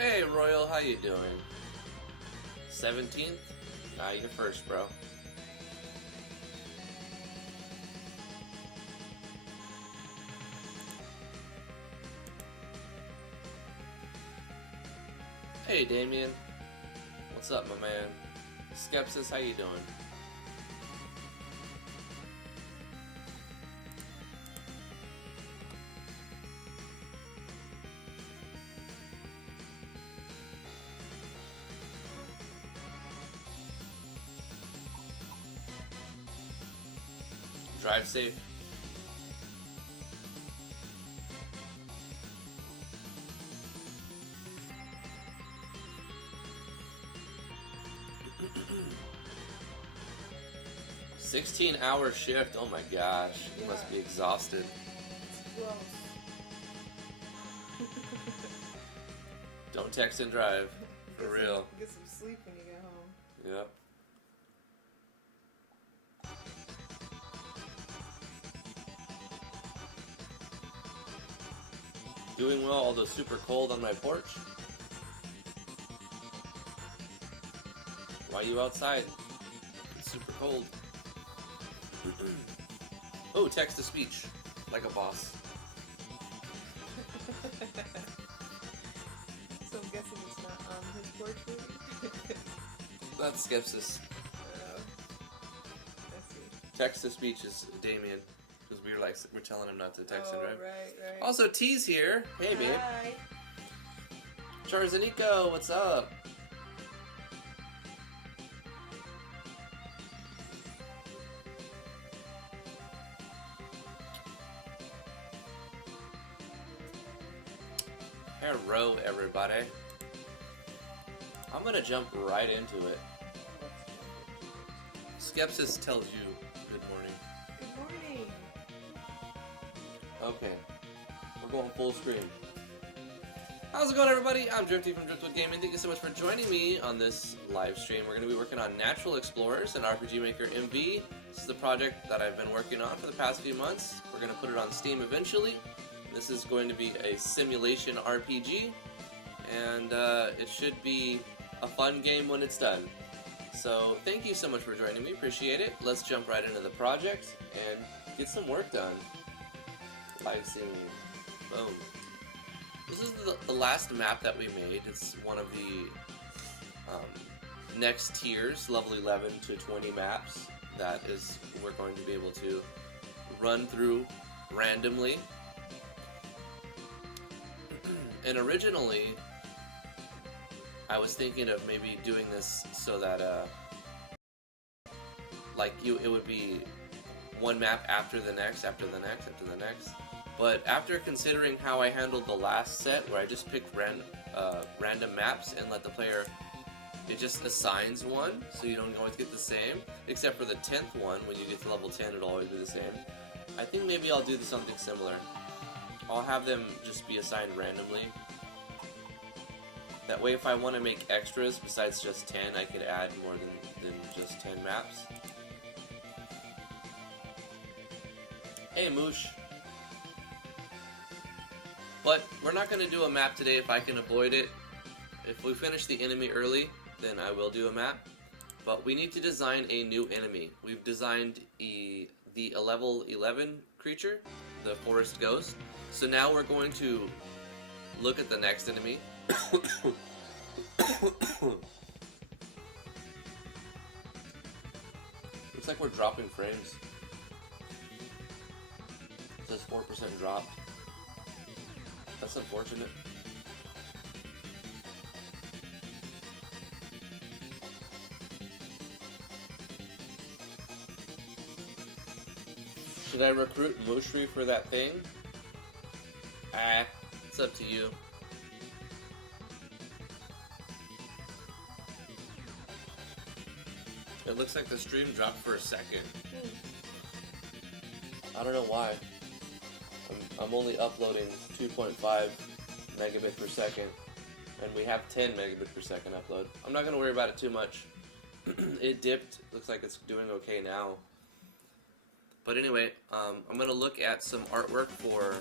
Hey Royal, how you doing? 17th? Nah, you're first, bro. Hey Damian. What's up, my man? Skepsis, how you doing? Drive safe. $16-hour shift. Oh my gosh, you must be exhausted. It's gross. Don't text and drive, for real. Get some sleep when you get home. Yep. Doing well, although super cold on my porch. Why are you outside? It's super cold. Oh, text to speech, like a boss. So I'm guessing it's not on his porch, maybe? That's Skepsis. I see. Text to speech is Damian, because we're telling him not to text and drive. Right. Also, T's here. Hey, babe. Hi. Charzanico, what's up? Hello, everybody. I'm gonna jump right into it. Skepsis tells you good morning. Good morning. Okay, we're going full screen. How's it going, everybody? I'm Drifty from Driftwood Gaming. Thank you so much for joining me on this live stream. We're going to be working on Natural Explorers and RPG Maker MV. This is the project that I've been working on for the past few months. We're going to put it on Steam eventually. This is going to be a simulation RPG, and it should be a fun game when it's done. So thank you so much for joining me. Appreciate it. Let's jump right into the project and get some work done. Live scene. Boom. This is the last map that we made. It's one of the next tiers, level 11 to 20 maps, that is we're going to be able to run through randomly. And originally, I was thinking of maybe doing this so that it would be one map after the next, after the next, after the next. But after considering how I handled the last set, where I just picked random maps and let the player, it just assigns one, so you don't always get the same, except for the 10th one. When you get to level 10, it'll always be the same. I think maybe I'll do something similar. I'll have them just be assigned randomly. That way, if I want to make extras besides just 10, I could add more than just 10 maps. Hey, Moosh. But we're not going to do a map today if I can avoid it. If we finish the enemy early, then I will do a map. But we need to design a new enemy. We've designed the level 11 creature, the Forest Ghost. So now we're going to look at the next enemy. Looks like we're dropping frames. It says 4% dropped. That's unfortunate. Should I recruit Mushri for that thing? It's up to you. It looks like the stream dropped for a second. I don't know why. I'm only uploading 2.5 megabit per second, and we have 10 megabit per second upload. I'm not going to worry about it too much. It dipped. Looks like it's doing okay now. But anyway, I'm going to look at some artwork for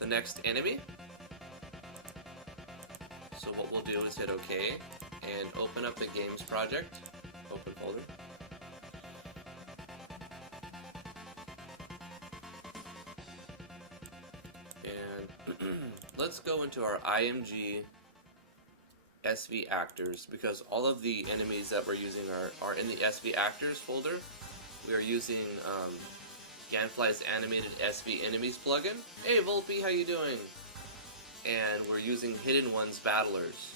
the next enemy. So So what we'll do is hit OK and open up the games project. Open folder. And let's go into our IMG SV actors, because all of the enemies that we're using are in the SV actors folder. We are using Ganfly's animated SV enemies plugin. Hey Volpe, how you doing? And we're using Hidden Ones battlers.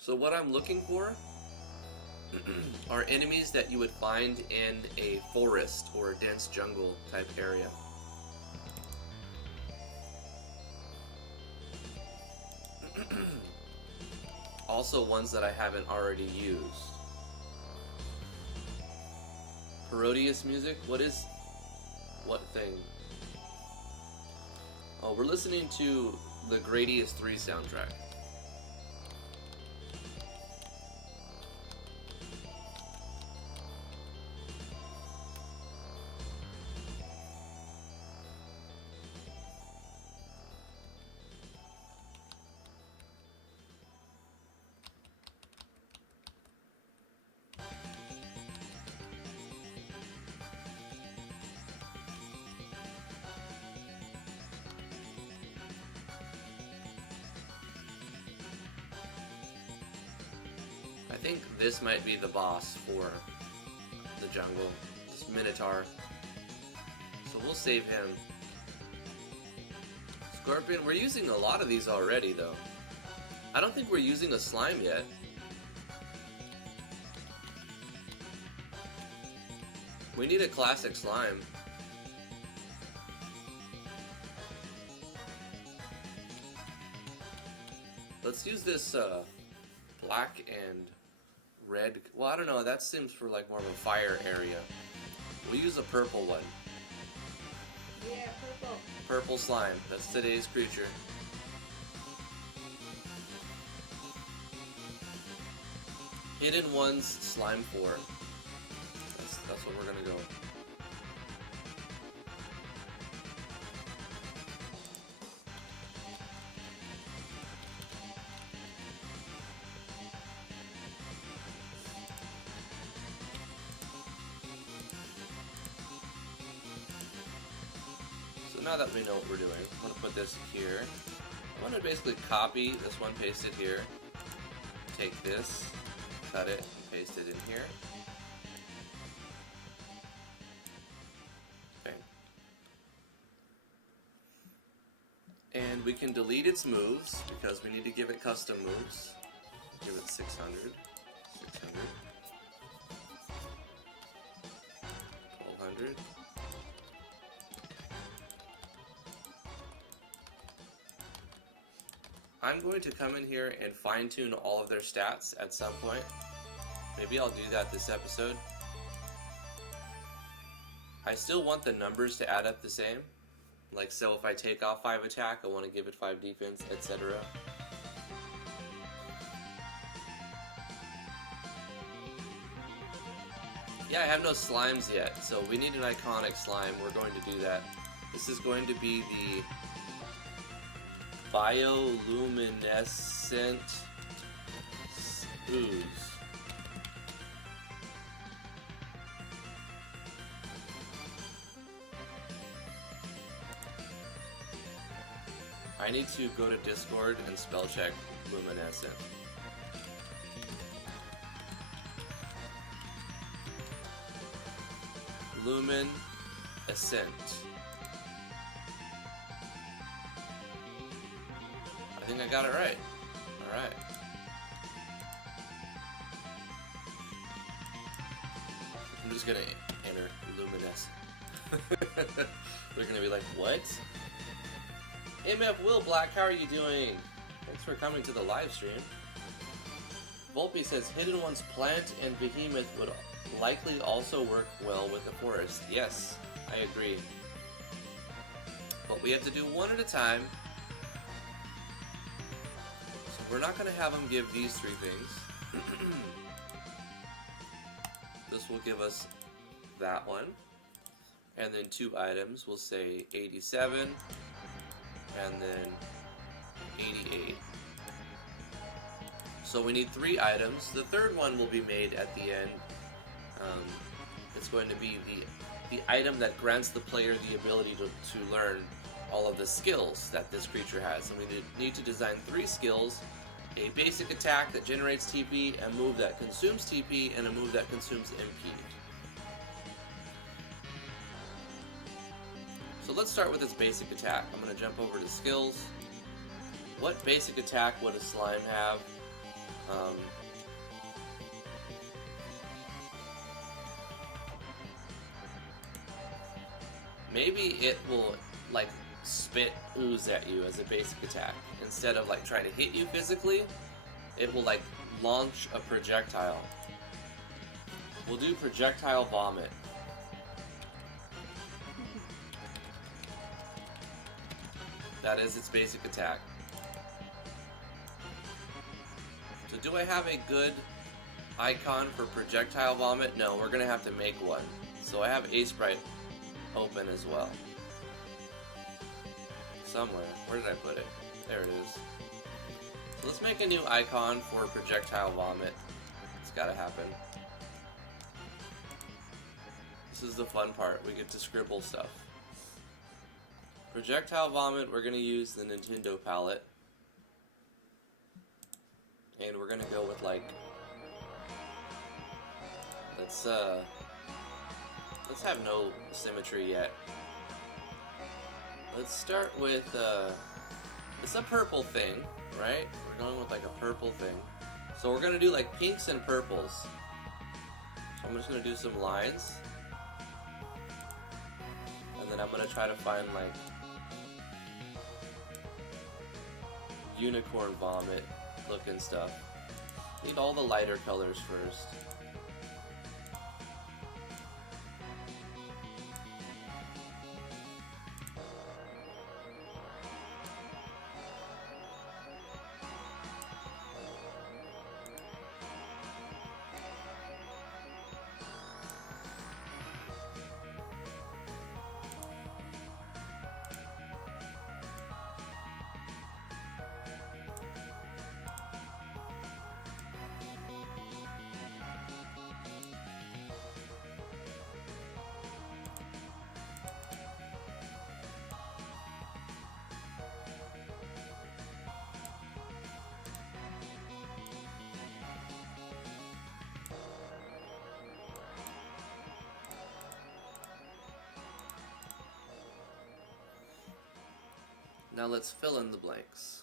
So what I'm looking for are enemies that you would find in a forest or a dense jungle type area. Also ones that I haven't already used. Parodius music? What thing? Oh, we're listening to the Gradius 3 soundtrack. I think this might be the boss for the jungle, this Minotaur. So we'll save him. Scorpion, we're using a lot of these already though. I don't think we're using a slime yet. We need a classic slime. Let's use this black and red. Well, I don't know. That seems for like more of a fire area. We'll use a purple one. Yeah, purple. Purple slime. That's today's creature. Hidden Ones Slime 4. That's what we're gonna go. Now that we know what we're doing, I'm going to put this here. I'm going to basically copy this one, paste it here. Take this, cut it, and paste it in here. Okay. And we can delete its moves, because we need to give it custom moves. Give it 600. 600. 1200. I'm going to come in here and fine-tune all of their stats at some point. Maybe I'll do that this episode. I still want the numbers to add up the same. Like, so if I take off 5 attack, I want to give it 5 defense, etc. Yeah, I have no slimes yet, so we need an iconic slime. We're going to do that. This is going to be the bioluminescent ooze. I need to go to Discord and spell check luminescent. Luminescent. I think I got it right. Alright. I'm just gonna enter luminescent. They're gonna be like, what? MF Will Black, how are you doing? Thanks for coming to the live stream. Volpe says, Hidden Ones Plant and Behemoth would likely also work well with the forest. Yes, I agree. But we have to do one at a time. We're not going to have them give these 3 things. This will give us that one. And then 2 items, we'll say 87 and then 88. So we need 3 items. The third one will be made at the end. It's going to be the item that grants the player the ability to learn all of the skills that this creature has. And we need to design 3 skills: a basic attack that generates TP, a move that consumes TP, and a move that consumes MP. So let's start with this basic attack. I'm going to jump over to skills. What basic attack would a slime have? Maybe it will like spit ooze at you as a basic attack. Instead of like trying to hit you physically, it will like launch a projectile. We'll do projectile vomit. That is its basic attack. So do I have a good icon for projectile vomit? No, we're gonna have to make one. So I have a sprite open as well. Somewhere. Where did I put it? There it is. So let's make a new icon for projectile vomit. It's gotta happen. This is the fun part. We get to scribble stuff. Projectile vomit, we're going to use the Nintendo palette. And we're going to go with like... Let's have no symmetry yet. Let's start with, it's a purple thing, right? We're going with like a purple thing. So we're going to do like pinks and purples. So I'm just going to do some lines. And then I'm going to try to find like unicorn vomit looking stuff. Need all the lighter colors first. Now let's fill in the blanks.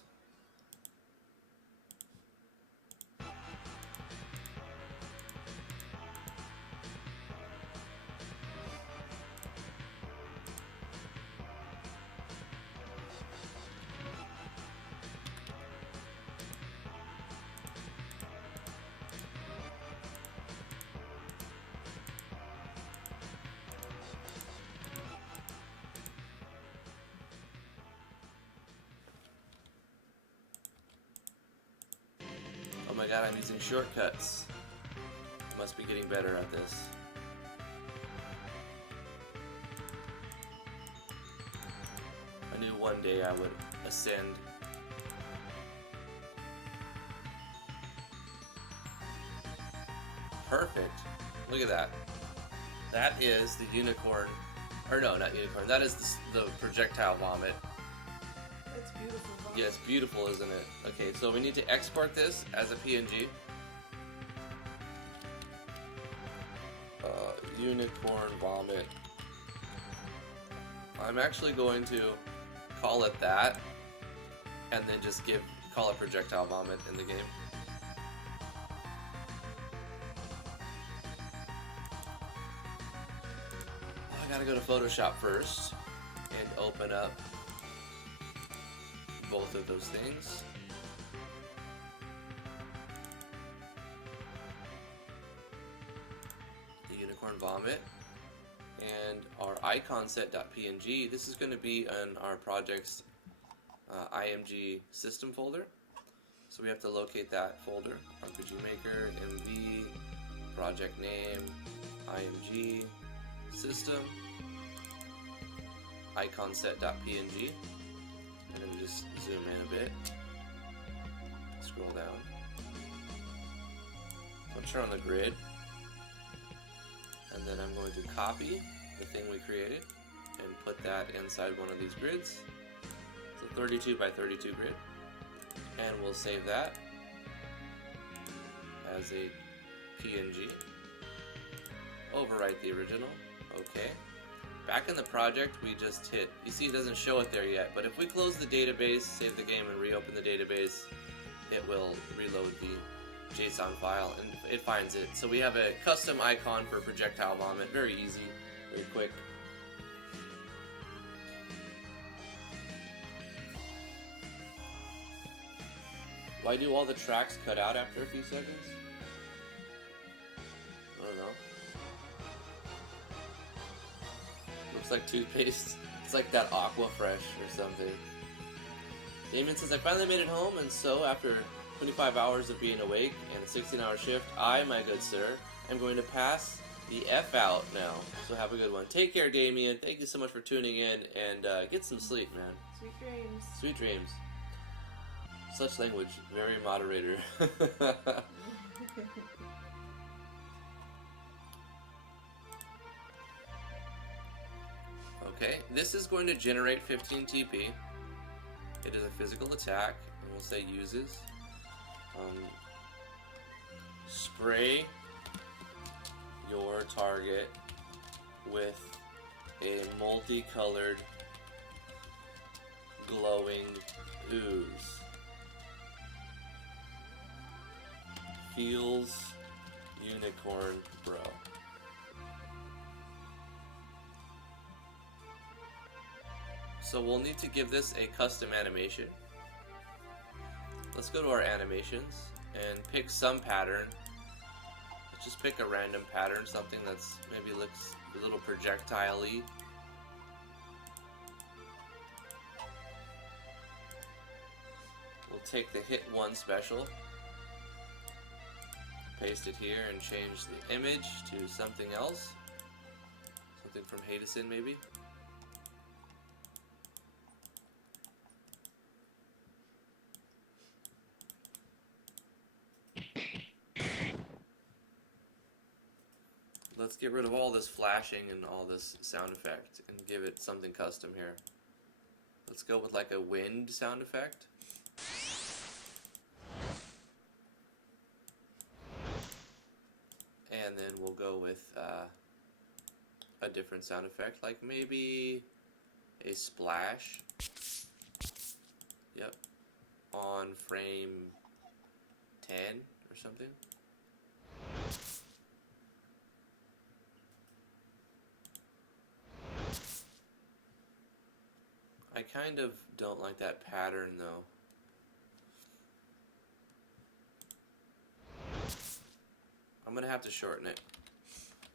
Oh my god, I'm using shortcuts. Must be getting better at this. I knew one day I would ascend. Perfect. Look at that. That is the unicorn. Or no, not unicorn. That is the projectile vomit. It's beautiful. Yeah, it's beautiful, isn't it? Okay, so we need to export this as a PNG. Unicorn vomit. I'm actually going to call it that, and then just call it projectile vomit in the game. I gotta go to Photoshop first and open up both of those things. The unicorn vomit and our icon set.png. This is going to be in our project's IMG system folder. So we have to locate that folder. RPG Maker, MV, project name, IMG, system. iconset.png, and then just zoom in a bit. Scroll down. I'll turn on the grid, and then I'm going to copy the thing we created and put that inside one of these grids. It's a 32 by 32 grid, and we'll save that as a PNG. Overwrite the original. Okay. Back in the project, we just hit, you see it doesn't show it there yet, but if we close the database, save the game, and reopen the database, it will reload the JSON file and it finds it. So we have a custom icon for projectile vomit. Very easy, very quick. Why do all the tracks cut out after a few seconds? I don't know. Looks like toothpaste. It's like that Aqua Fresh or something. Damian says, I finally made it home, and so after 25 hours of being awake and a 16-hour shift, I, my good sir, am going to pass the F out now. So have a good one. Take care, Damian. Thank you so much for tuning in, and get some sleep, man. Sweet dreams. Sweet dreams. Such language. Very moderator. Okay, this is going to generate 15 TP. It is a physical attack, and we'll say uses. Spray your target with a multicolored glowing ooze. Feels unicorn, bro. So we'll need to give this a custom animation. Let's go to our animations and pick some pattern. Let's just pick a random pattern, something that's maybe looks a little projectile-y. We'll take the hit 1 special, paste it here, and change the image to something else. Something from Hatepool maybe. Let's get rid of all this flashing and all this sound effect and give it something custom here. Let's go with like a wind sound effect. And then we'll go with a different sound effect, like maybe a splash. Yep. On frame 10 or something. I kind of don't like that pattern though. I'm gonna have to shorten it.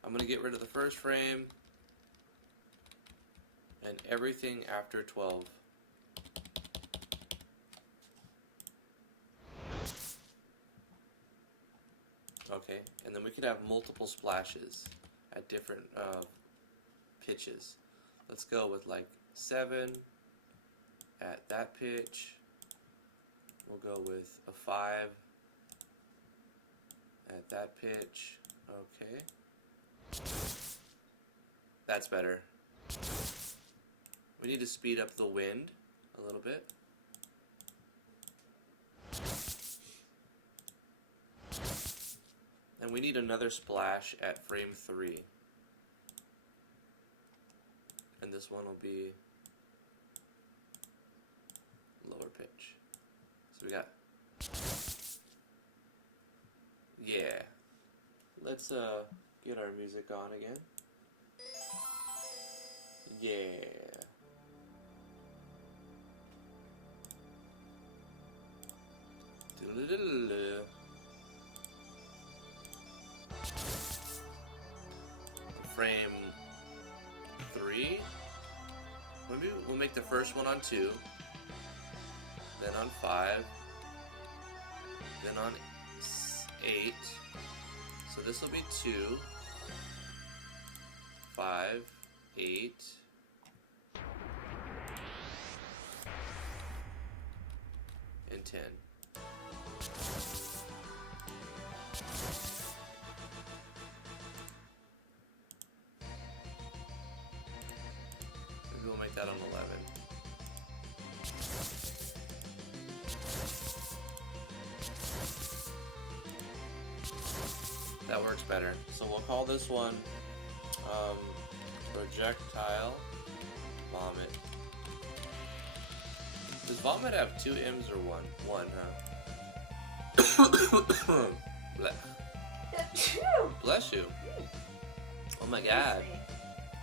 I'm gonna get rid of the first frame and everything after 12. Okay, and then we could have multiple splashes at different pitches. Let's go with like 7 at that pitch. We'll go with a 5 at that pitch. Okay. That's better. We need to speed up the wind a little bit. And we need another splash at frame 3. And this one will be lower pitch. So we got, yeah. Let's get our music on again. Yeah. Doodle-doodle-doo. Frame 3. Maybe we'll make the first one on 2, then on 5, then on 8. So this will be 2, 5, 8, 10. Maybe we'll make that on 11. That works better. So we'll call this one projectile vomit. Does vomit have 2 M's or one? One, huh? Bless you. Oh my god.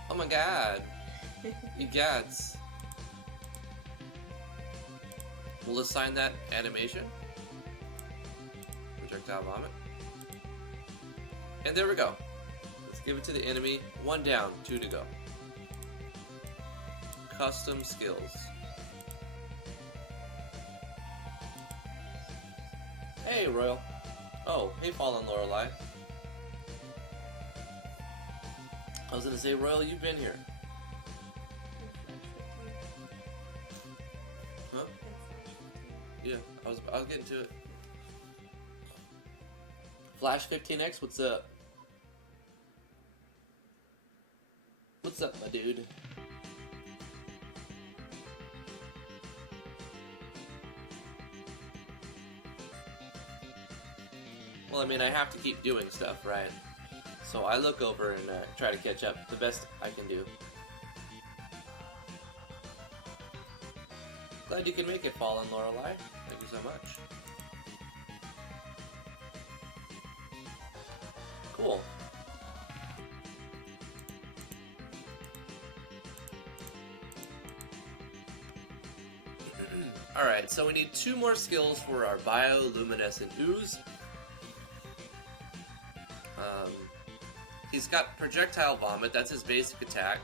Oh my god. You gods. We'll assign that animation. Projectile vomit. And there we go. Let's give it to the enemy. 1 down, 2 to go. Custom skills. Hey, Royal. Oh, hey, Fallen Lorelei. I was gonna say, Royal, you've been here. Huh? Yeah, I was getting to it. Flash 15X, what's up? What's up, my dude? Well, I mean, I have to keep doing stuff, right? So I look over and try to catch up the best I can do. Glad you can make it, Fallen Lorelei. Thank you so much. Cool. Alright, so we need 2 more skills for our bioluminescent ooze. He's got projectile vomit, that's his basic attack.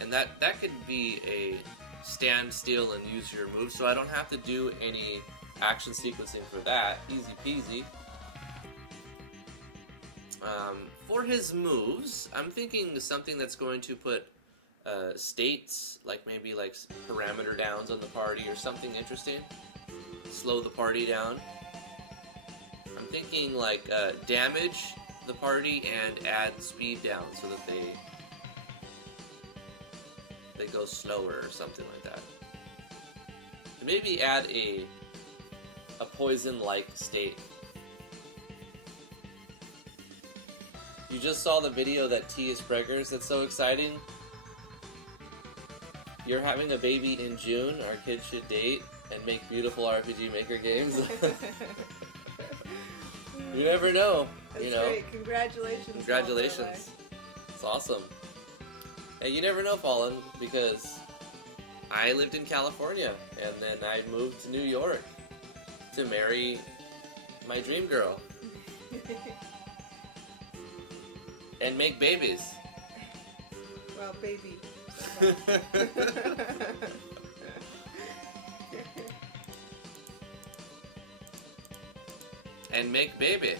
And that could be a stand still and use your move, so I don't have to do any action sequencing for that. Easy peasy. For his moves, I'm thinking something that's going to put states, like maybe like parameter downs on the party or something interesting. Slow the party down. I'm thinking like damage the party and add speed down so that they go slower or something like that. And maybe add a poison-like state. You just saw the video that T is preggers. That's so exciting. You're having a baby in June. Our kids should date and make beautiful RPG Maker games. You never know. That's you know. great. Congratulations. Congratulations. It's awesome. Hey, you never know, Fallen, because I lived in California and then I moved to New York to marry my dream girl. And make babies. Well, baby. And make baby.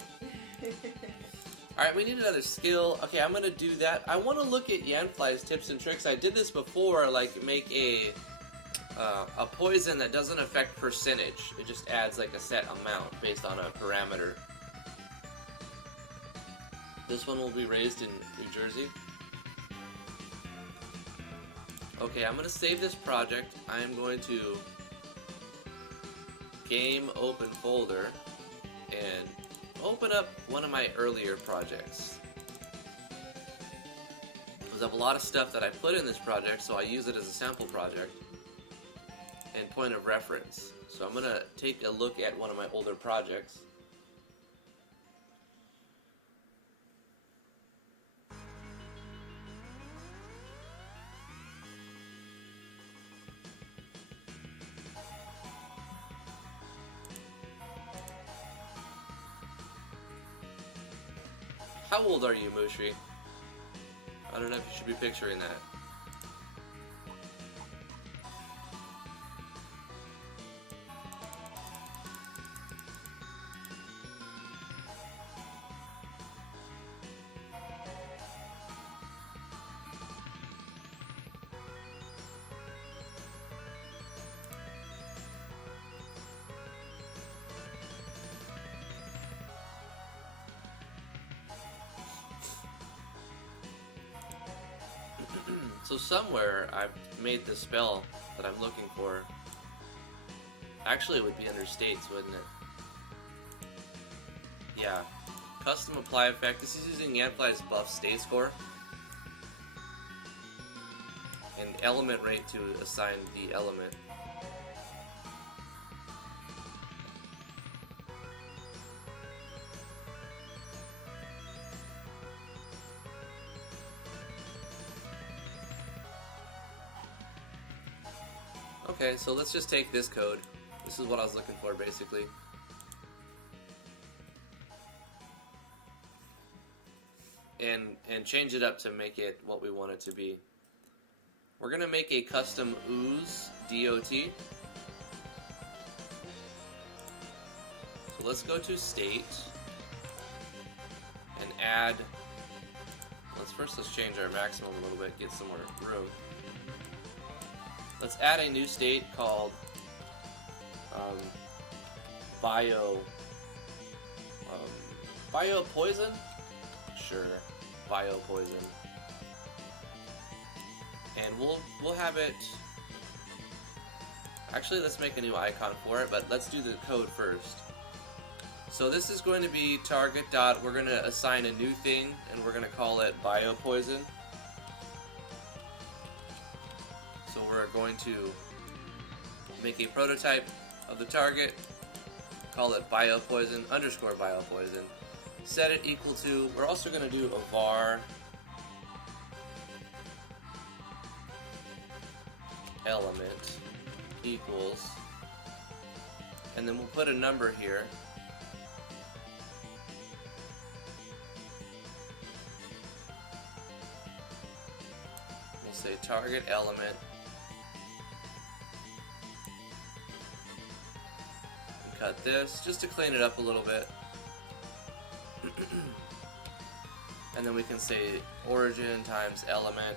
Alright, we need another skill. Okay, I'm gonna do that. I want to look at Yanfly's tips and tricks. I did this before, like make a poison that doesn't affect percentage. It just adds like a set amount based on a parameter. This one will be raised in New Jersey. Okay, I'm gonna save this project. I am going to game open folder and open up one of my earlier projects. Because I have a lot of stuff that I put in this project, so I use it as a sample project and point of reference. So I'm gonna take a look at one of my older projects. How old are you, Mushi? I don't know if you should be picturing that. So somewhere I've made the spell that I'm looking for. Actually, it would be under states, wouldn't it? Yeah. Custom apply effect. This is using Yanfly's buff state score. And element rate to assign the element. Okay, so let's just take this code. This is what I was looking for, basically. And change it up to make it what we want it to be. We're gonna make a custom ooze DOT. So let's go to state and add. Let's change our maximum a little bit, get some more room. Let's add a new state called bio poison. Sure, bio poison. And we'll have it. Actually, let's make a new icon for it, but let's do the code first. So this is going to be target dot. We're going to assign a new thing, and we're going to call it bio poison. So we're going to make a prototype of the target, call it bio poison underscore bio poison. Set it equal to. We're also going to do a var element equals, and then we'll put a number here. We'll say target element and cut this just to clean it up a little bit. And then we can say origin times element.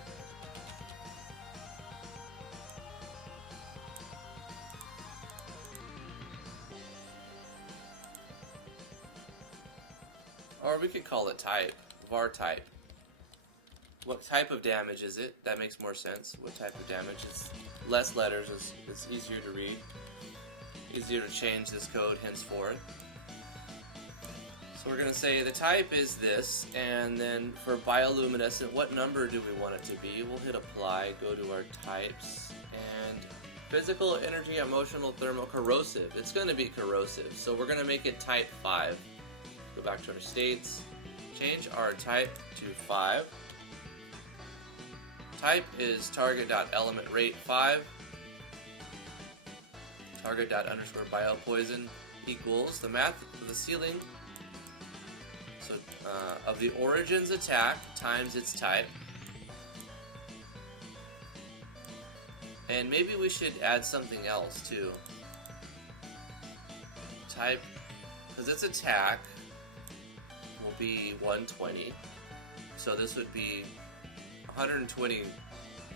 Or we could call it type, var type. What type of damage is it? That makes more sense. What type of damage? It's less letters, it's easier to read. Easier to change this code henceforth. So we're going to say the type is this, and then for bioluminescent, what number do we want it to be? We'll hit apply, go to our types, and physical, energy, emotional, thermal, corrosive. It's going to be corrosive, so we're going to make it type 5. Go back to our states, change our type to 5. Type is target.element rate 5. Target.underscore biopoison equals the math of the ceiling. So of the origin's attack times its type. And maybe we should add something else too. Type, because its attack will be 120. So this would be 120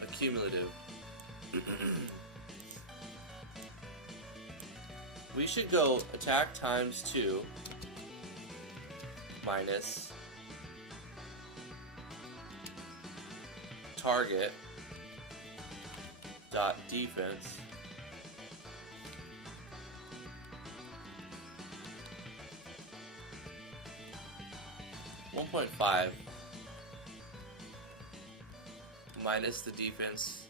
accumulative. We should go attack times 2 minus target dot defense .5 minus the defense,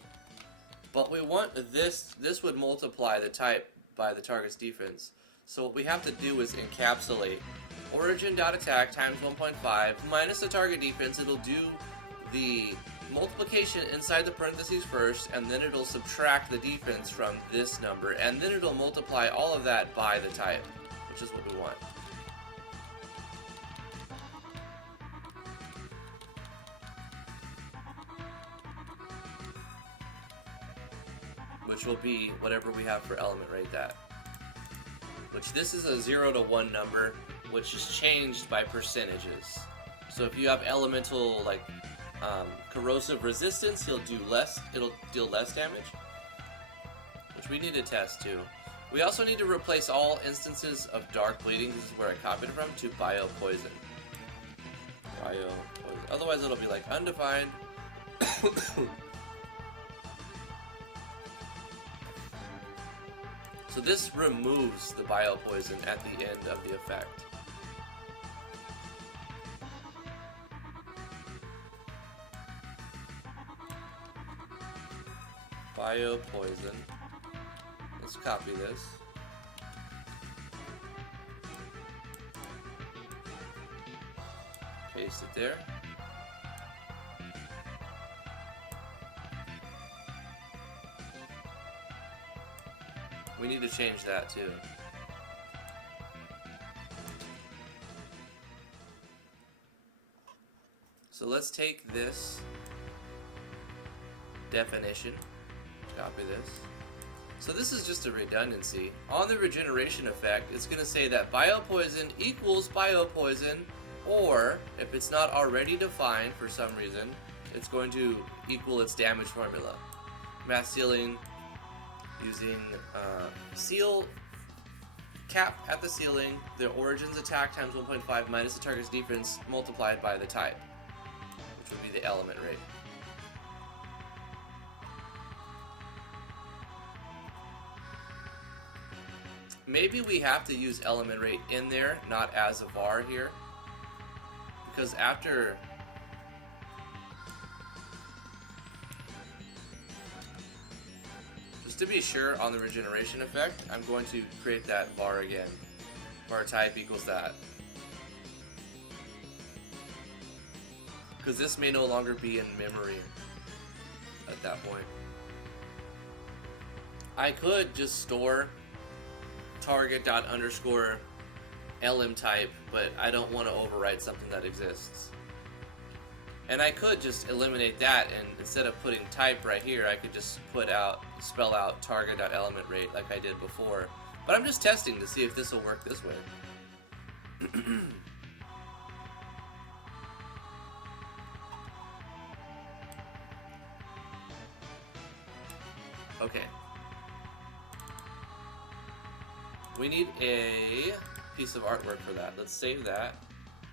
but we want this would multiply the type by the target's defense. So what we have to do is encapsulate origin.attack times 1.5 minus the target defense. It'll do the multiplication inside the parentheses first, and then it'll subtract the defense from this number, and then it'll multiply all of that by the type, which is what we want. Which will be whatever we have for element rate that. Which this is a 0 to 1 number, which is changed by percentages. So if you have elemental like corrosive resistance, it'll deal less damage. Which we need to test too. We also need to replace all instances of dark bleeding, this is where I copied it from, to bio poison. Bio poison. Otherwise it'll be like undefined So this removes the biopoison at the end of the effect. Biopoison. Let's copy this. Paste it there. We need to change that too. So let's take this definition, copy this. So this is just a redundancy. On the regeneration effect, it's going to say that biopoison equals biopoison, or if it's not already defined for some reason, it's going to equal its damage formula. Mass ceiling using seal cap at the ceiling, the origin's attack times 1.5 minus the target's defense multiplied by the type, which would be the element rate. Maybe we have to use element rate in there, not as a var here, because after just to be sure on the regeneration effect, I'm going to create that var again. Var type equals that. Because this may no longer be in memory at that point. I could just store target._LM type, but I don't want to overwrite something that exists. And I could just eliminate that, and instead of putting type right here, I could just spell out target.element rate like I did before. But I'm just testing to see if this will work this way. Okay. We need a piece of artwork for that. Let's save that.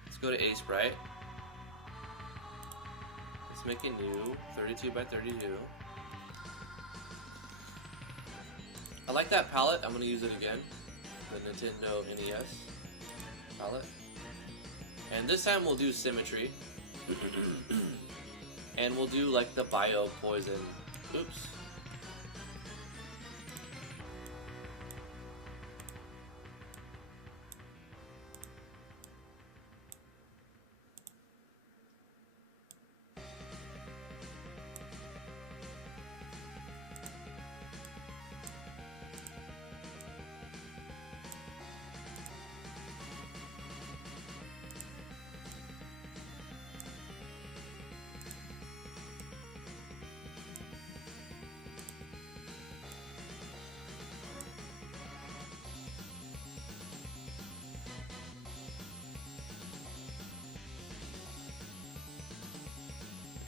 Let's go to Sprite. Let's make a new 32 by 32. I like that palette. I'm going to use it again. The Nintendo NES palette. And this time we'll do symmetry. And we'll do like the biopoison. Oops.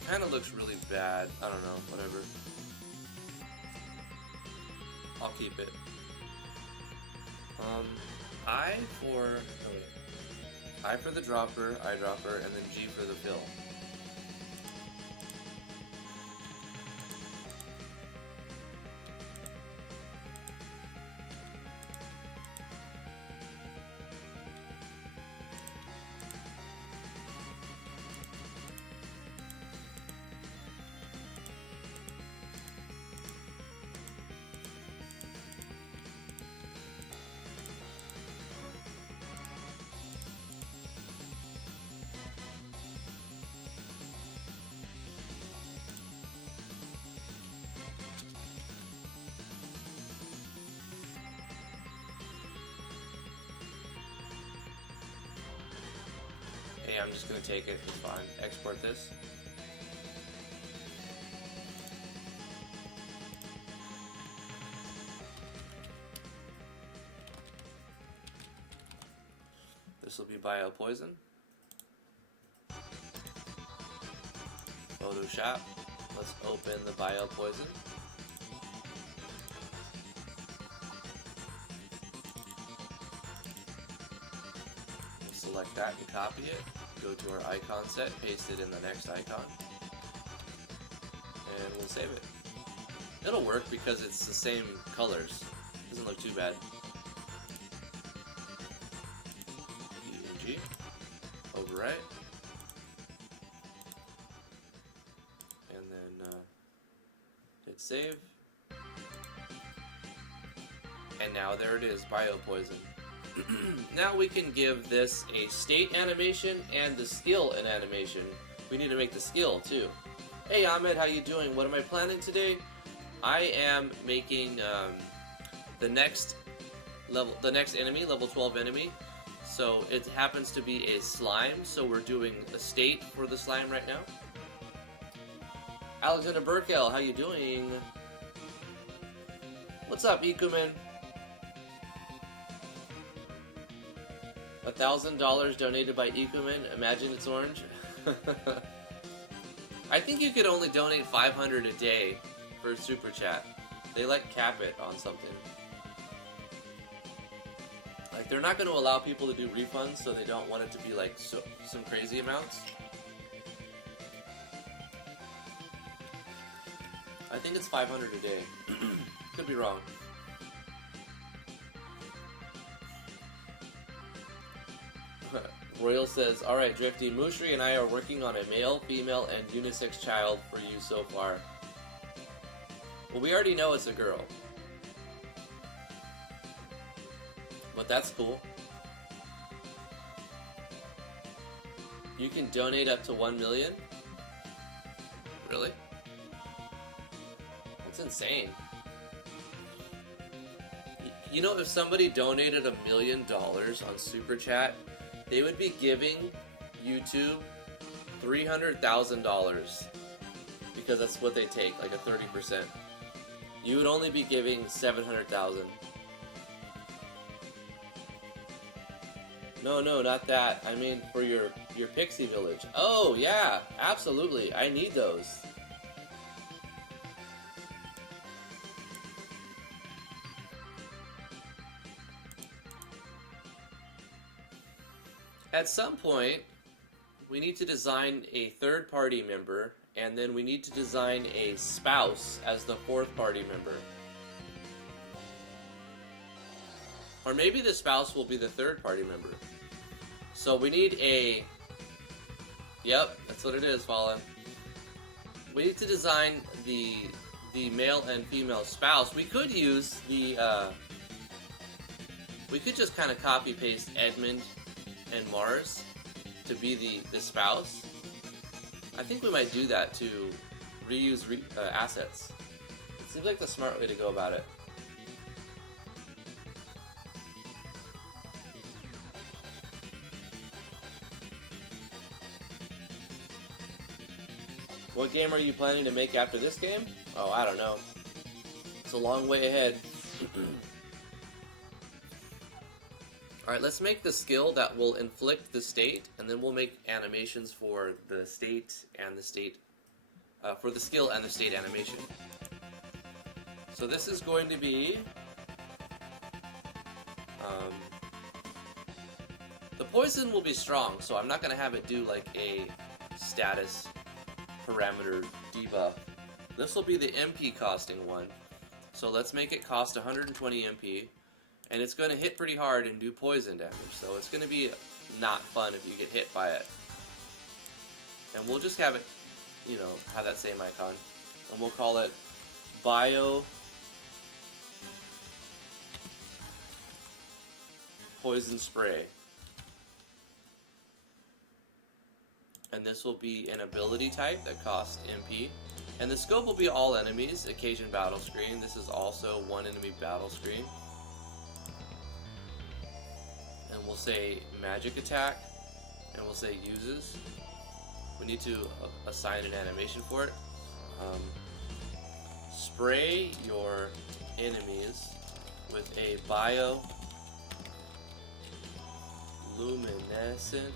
Kind of looks really bad. I don't know, whatever. I'll keep it. I for the dropper, eyedropper, and then G for the fill. Hey, I'm just gonna take it, it's fine. Export this. This will be biopoison. Photoshop. Let's open the biopoison. Select that and copy it. Go to our icon set, paste it in the next icon, and we'll save it. It'll work because it's the same colors. Doesn't look too bad. ENG. Overwrite. And then hit save. And now there it is, Bio Poison. Now we can give this a state animation and the skill an animation. We need to make the skill too. Hey Ahmed, how you doing? What am I planning today? I am making the next enemy, level 12 enemy. So it happens to be a slime, so we're doing a state for the slime right now. Alexander Burkel, how you doing? What's up, Ikumen? $1,000 donated by Ikumen. Imagine it's orange. I think you could only donate 500 a day for super chat. They cap it on something. Like they're not going to allow people to do refunds, so they don't want it to be like some crazy amounts. I think it's 500 a day. Could be wrong. Royal says, alright Drifty, Mushri and I are working on a male, female, and unisex child for you so far. Well, we already know it's a girl. But that's cool. You can donate up to 1 million? Really? That's insane. You know, if somebody donated $1 million on Super Chat, they would be giving YouTube $300,000 because that's what they take, like a 30%. You would only be giving $700,000. No, not that. I mean for your Pixie Village. Oh yeah, absolutely. I need those. At some point, we need to design a third-party member, and then we need to design a spouse as the fourth-party member. Or maybe the spouse will be the third-party member. So we need a... Yep, that's what it is, Fallen. We need to design the male and female spouse. We could use the... we could just kind of copy-paste Edmund and Mars to be the spouse. I think we might do that to reuse assets. It seems like the smart way to go about it. What game are you planning to make after this game? Oh, I don't know. It's a long way ahead. Alright, let's make the skill that will inflict the state, and then we'll make animations for the state and the state, for the skill and the state animation. So this is going to be, the poison will be strong, so I'm not going to have it do like a status parameter debuff. This will be the MP costing one. So let's make it cost 120 MP. And it's going to hit pretty hard and do poison damage, so it's going to be not fun if you get hit by it. And we'll just have it, you know, have that same icon. And we'll call it Bio Poison Spray. And this will be an ability type that costs MP. And the scope will be all enemies, occasion battle screen. This is also one enemy battle screen. And we'll say magic attack, and we'll say uses. We need to assign an animation for it. Spray your enemies with a bioluminescent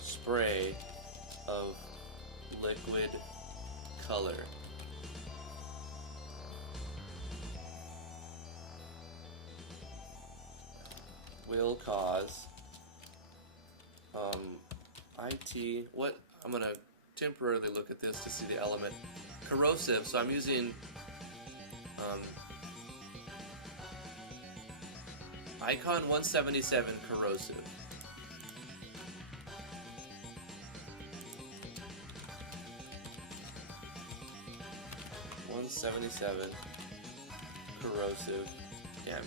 spray of liquid color. Will cause IT, what, I'm gonna temporarily look at this to see the element corrosive, so I'm using Icon 177 corrosive. $177 corrosive damage.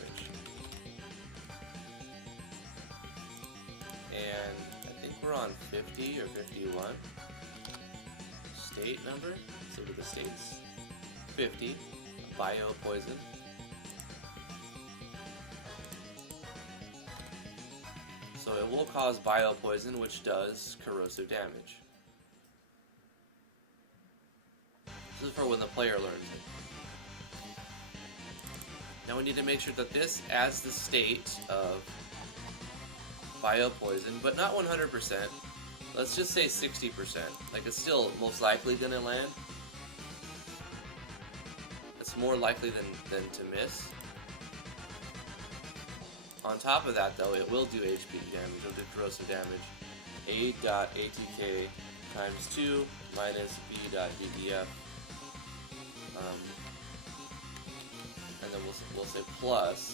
And I think we're on 50 or 51. State number? So with the states. 50. Bio poison. So it will cause bio poison, which does corrosive damage. This is for when the player learns it. Now we need to make sure that this adds the state of bio poison, but not 100%. Let's just say 60%. Like, it's still most likely gonna land. It's more likely than to miss. On top of that, though, it will do HP damage. It'll do corrosive damage. A.ATK times 2 minus B.DDF. And then we'll say plus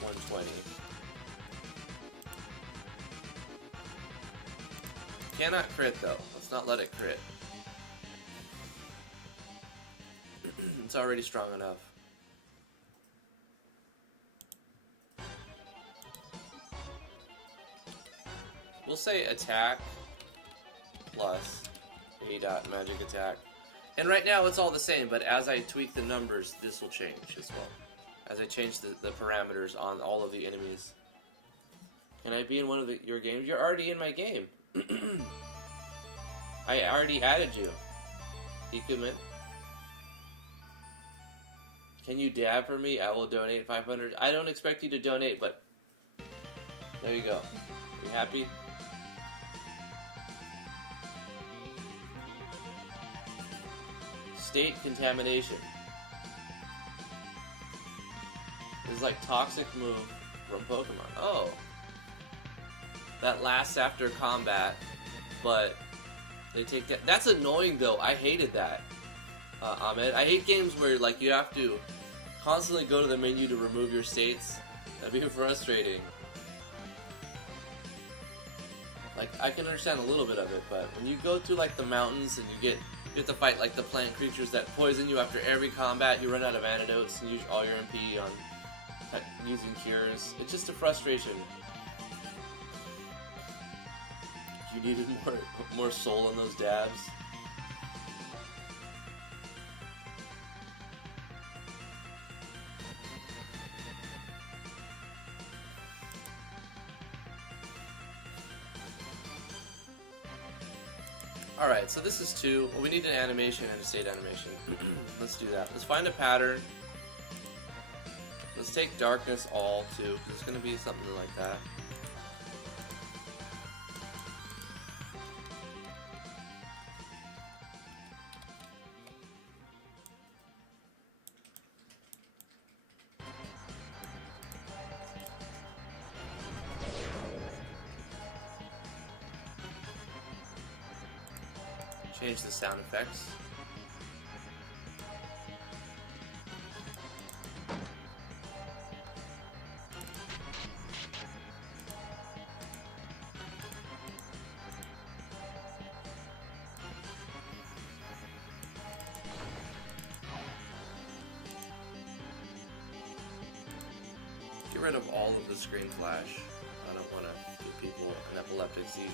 120. Cannot crit, though. Let's not let it crit. It's already strong enough. We'll say attack plus A.magic attack. And right now it's all the same, but as I tweak the numbers, this will change as well. As I change the parameters on all of the enemies. Can I be in one of your games? You're already in my game. I already added you. Equipment. Can you dab for me? I will donate 500. I don't expect you to donate, but there you go. Are you happy? State contamination. It's like toxic move from Pokemon. Oh. That lasts after combat, but they take that. That's annoying though. I hated that. Ahmed. I hate games where like you have to constantly go to the menu to remove your states. That'd be frustrating. Like, I can understand a little bit of it, but when you go to like the mountains and you have to fight like the plant creatures that poison you after every combat, you run out of antidotes and use all your MP on using cures. It's just a frustration. You needed more soul on those dabs. Alright, so this is 2. Well, we need an animation and a state animation. Let's do that. Let's find a pattern. Let's take darkness all too, because it's going to be something like that. Change the sound effects. Get rid of all of the screen flash. I don't want to give people an epileptic seizure.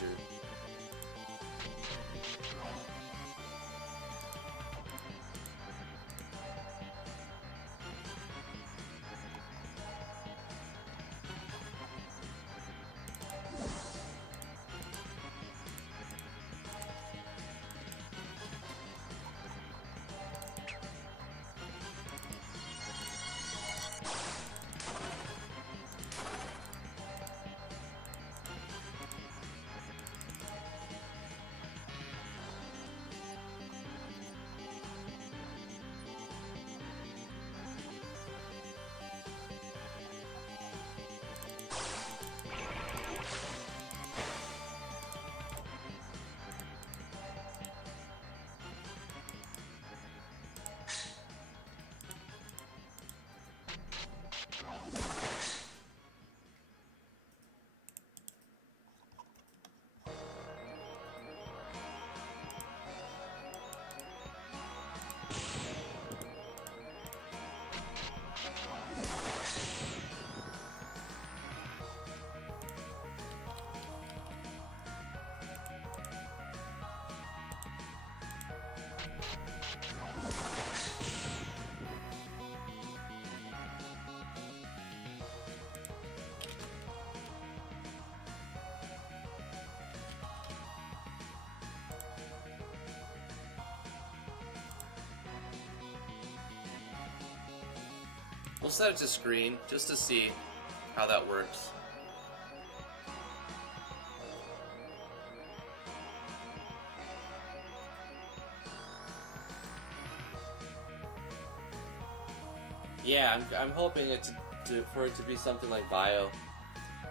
We'll set it to screen just to see how that works. Yeah, I'm hoping it for it to be something like bio.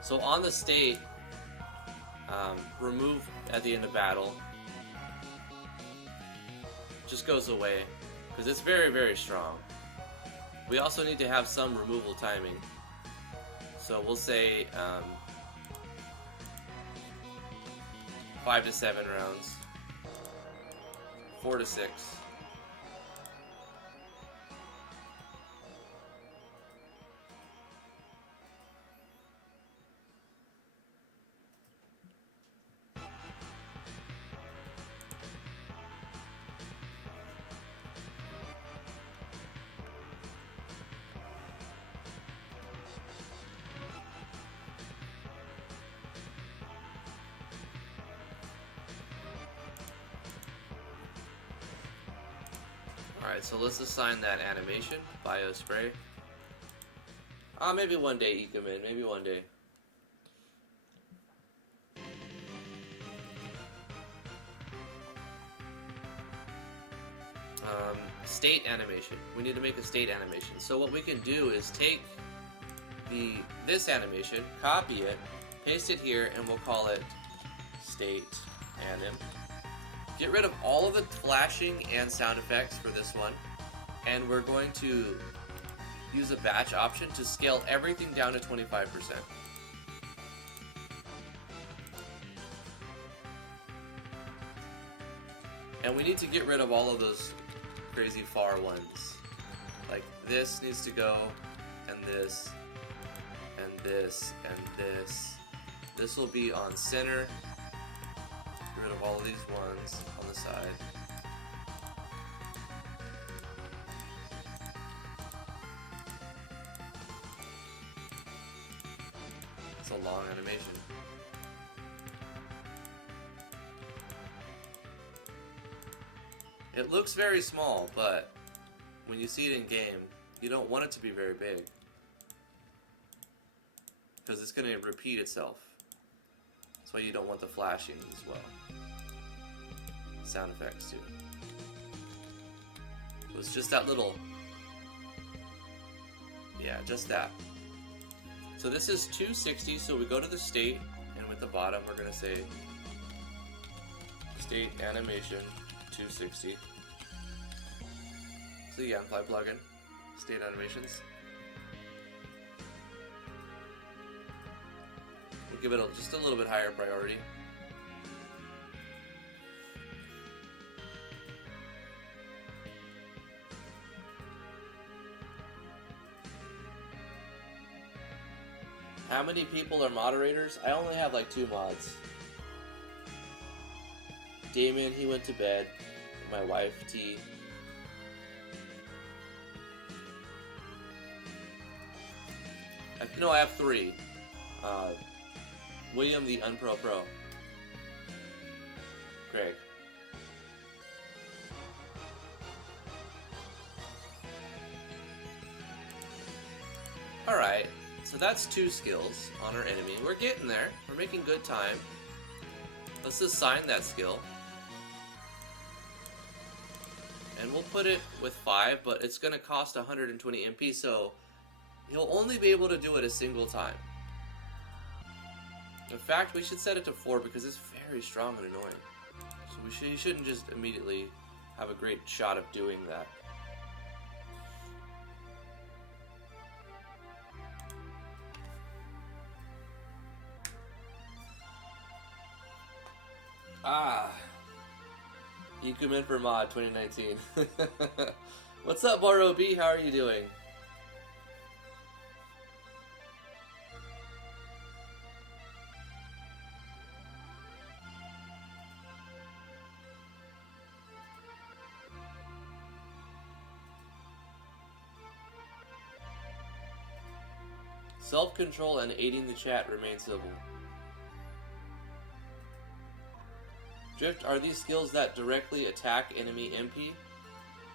So on the state, remove at the end of battle just goes away because it's very, very strong. We also need to have some removal timing. So we'll say 5 to 7 rounds, 4 to 6. Alright, so let's assign that animation, bio spray. Maybe one day eke him in, maybe one day. State animation. We need to make a state animation. So what we can do is take this animation, copy it, paste it here, and we'll call it state anim. Get rid of all of the flashing and sound effects for this one, and we're going to use a batch option to scale everything down to 25%. And we need to get rid of all of those crazy far ones. Like this needs to go, and this, and this, and this. This will be on center. Get rid of all of these ones on the side. It's a long animation. It looks very small, but when you see it in game, you don't want it to be very big, because it's going to repeat itself. That's why you don't want the flashing as well. Sound effects too. So it's just that little, yeah, just that. So this is 260, so we go to the state, and with the bottom we're going to say state animation 260. So yeah, apply plugin, state animations. We'll give it just a little bit higher priority. How many people are moderators? I only have like 2 mods. Damian, he went to bed. My wife, T. No, I have 3. William, the Unpro Pro. Greg. Alright, so that's 2 skills on our enemy. We're getting there. We're making good time. Let's assign that skill. And we'll put it with 5, but it's going to cost 120 MP, so he'll only be able to do it a single time. In fact, we should set it to 4 because it's very strong and annoying. So he shouldn't just immediately have a great shot of doing that. You come in for mod 2019. What's up, ROB? How are you doing? Self-control and aiding the chat remain civil. Drift, are these skills that directly attack enemy MP?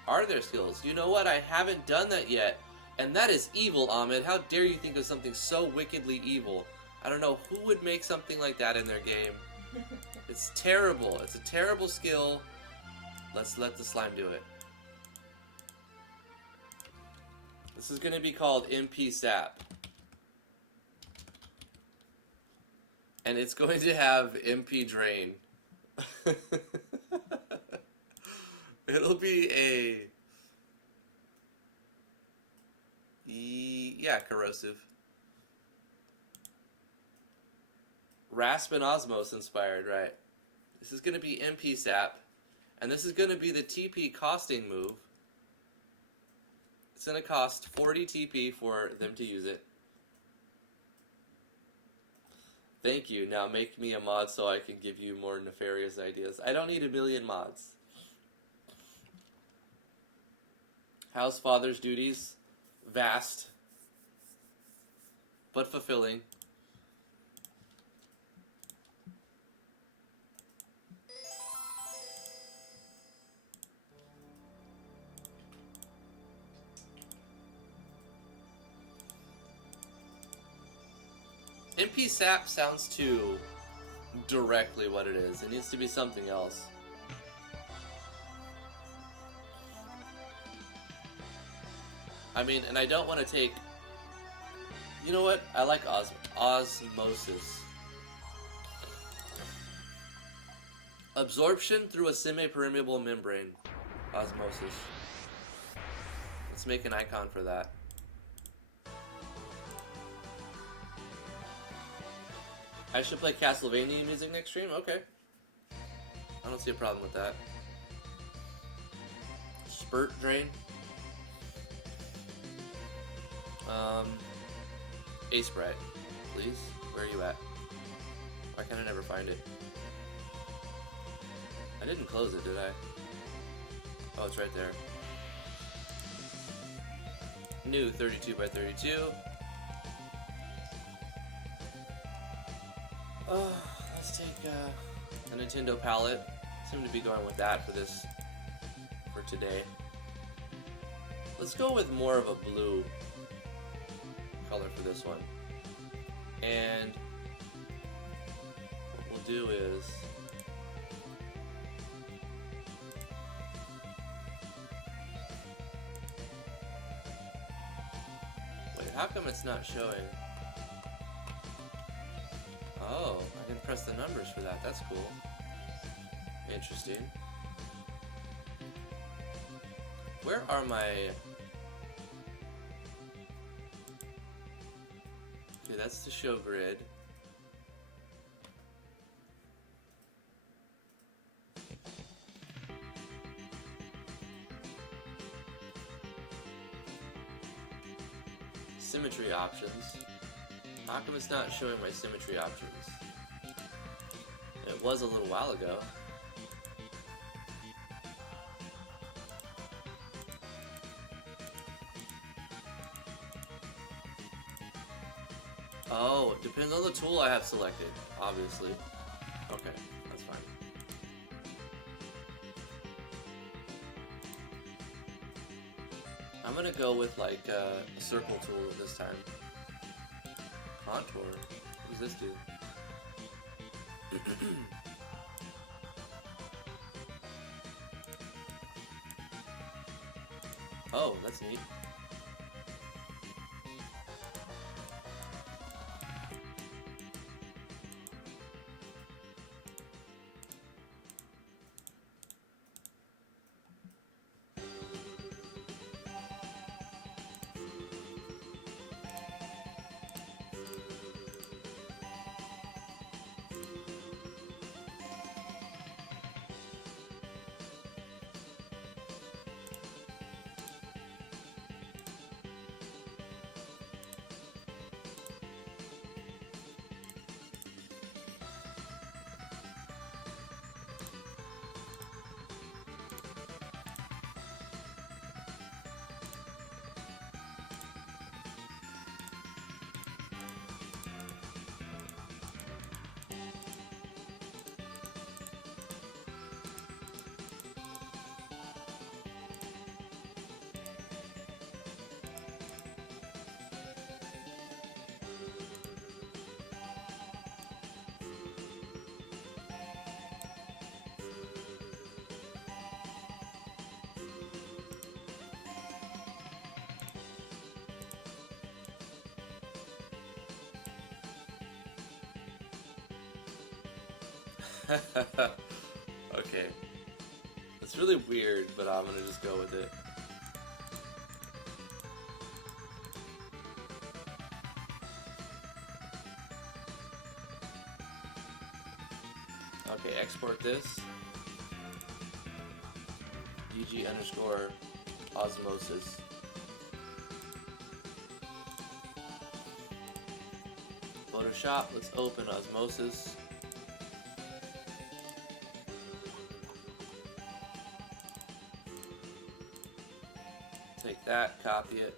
Are there skills? You know what? I haven't done that yet. And that is evil, Ahmed. How dare you think of something so wickedly evil? I don't know who would make something like that in their game. It's terrible. It's a terrible skill. Let's let the slime do it. This is going to be called MP Sap. And it's going to have MP Drain. It'll be a... yeah, corrosive. Rasp and Osmos inspired, right. This is going to be MP Sap. And this is going to be the TP costing move. It's going to cost 40 TP for them to use it. Thank you. Now make me a mod so I can give you more nefarious ideas. I don't need a million mods. How's father's duties? Vast. But fulfilling. MP Sap sounds too directly what it is. It needs to be something else. I mean, and I don't want to take... You know what? I like osmosis. Absorption through a semi-permeable membrane. Osmosis. Let's make an icon for that. I should play Castlevania music next stream? Okay. I don't see a problem with that. Spurt Drain. Ace Bright, please. Where are you at? Why can I never find it? I didn't close it, did I? Oh, it's right there. New 32 by 32. Let's take a Nintendo palette. Seem to be going with that for this, for today. Let's go with more of a blue color for this one. And what we'll do is wait, how come it's not showing? Oh, I can press the numbers for that. That's cool. Interesting. Where are my... Okay, that's the show grid. Symmetry options. How come it's not showing my symmetry options? It was a little while ago. Oh, it depends on the tool I have selected, obviously. Okay, that's fine. I'm gonna go with like a circle tool this time. Contour. What does this do? Oh, that's neat. Okay. It's really weird, but I'm gonna just go with it. Okay, export this. DG_osmosis. Photoshop, let's open osmosis. Take that, copy it,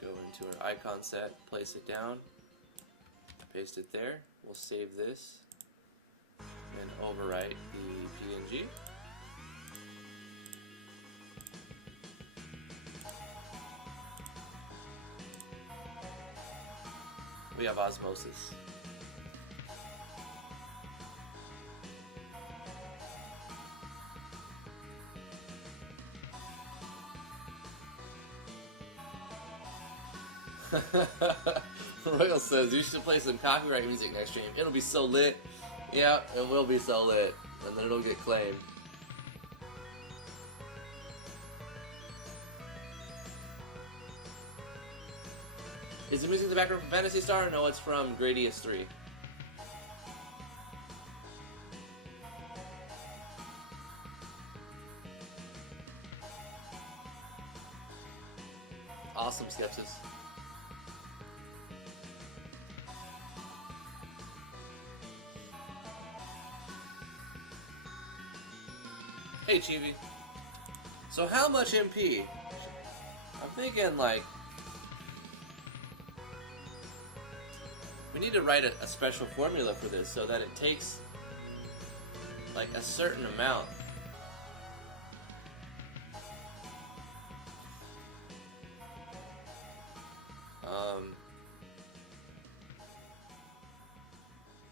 go into our icon set, place it down, paste it there. We'll save this and overwrite the PNG. We have osmosis. Royal says you should play some copyright music next stream. It'll be so lit. Yeah, it will be so lit. And then it'll get claimed. Is the music in the background from Phantasy Star? No, it's from Gradius 3. Awesome sketches. Hey Chibi. So how much MP? I'm thinking like we need to write a special formula for this so that it takes like a certain amount.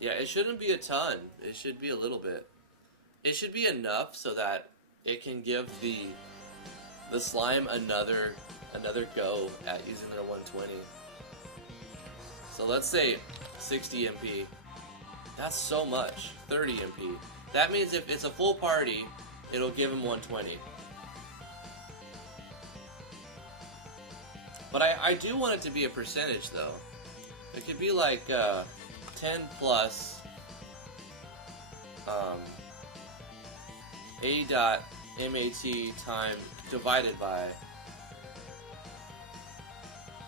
Yeah, it shouldn't be a ton. It should be a little bit. It should be enough so that it can give the slime another go at using their 120. So let's say 60 MP. That's so much. 30 MP. That means if it's a full party, it'll give him 120. But I do want it to be a percentage though. It could be like 10 plus A dot MAT time divided by,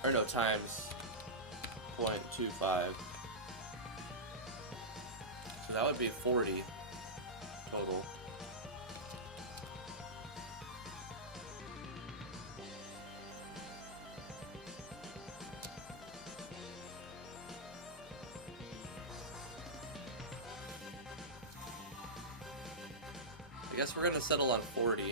or no, times 0.25. So that would be 40 total. I guess we're gonna settle on 40.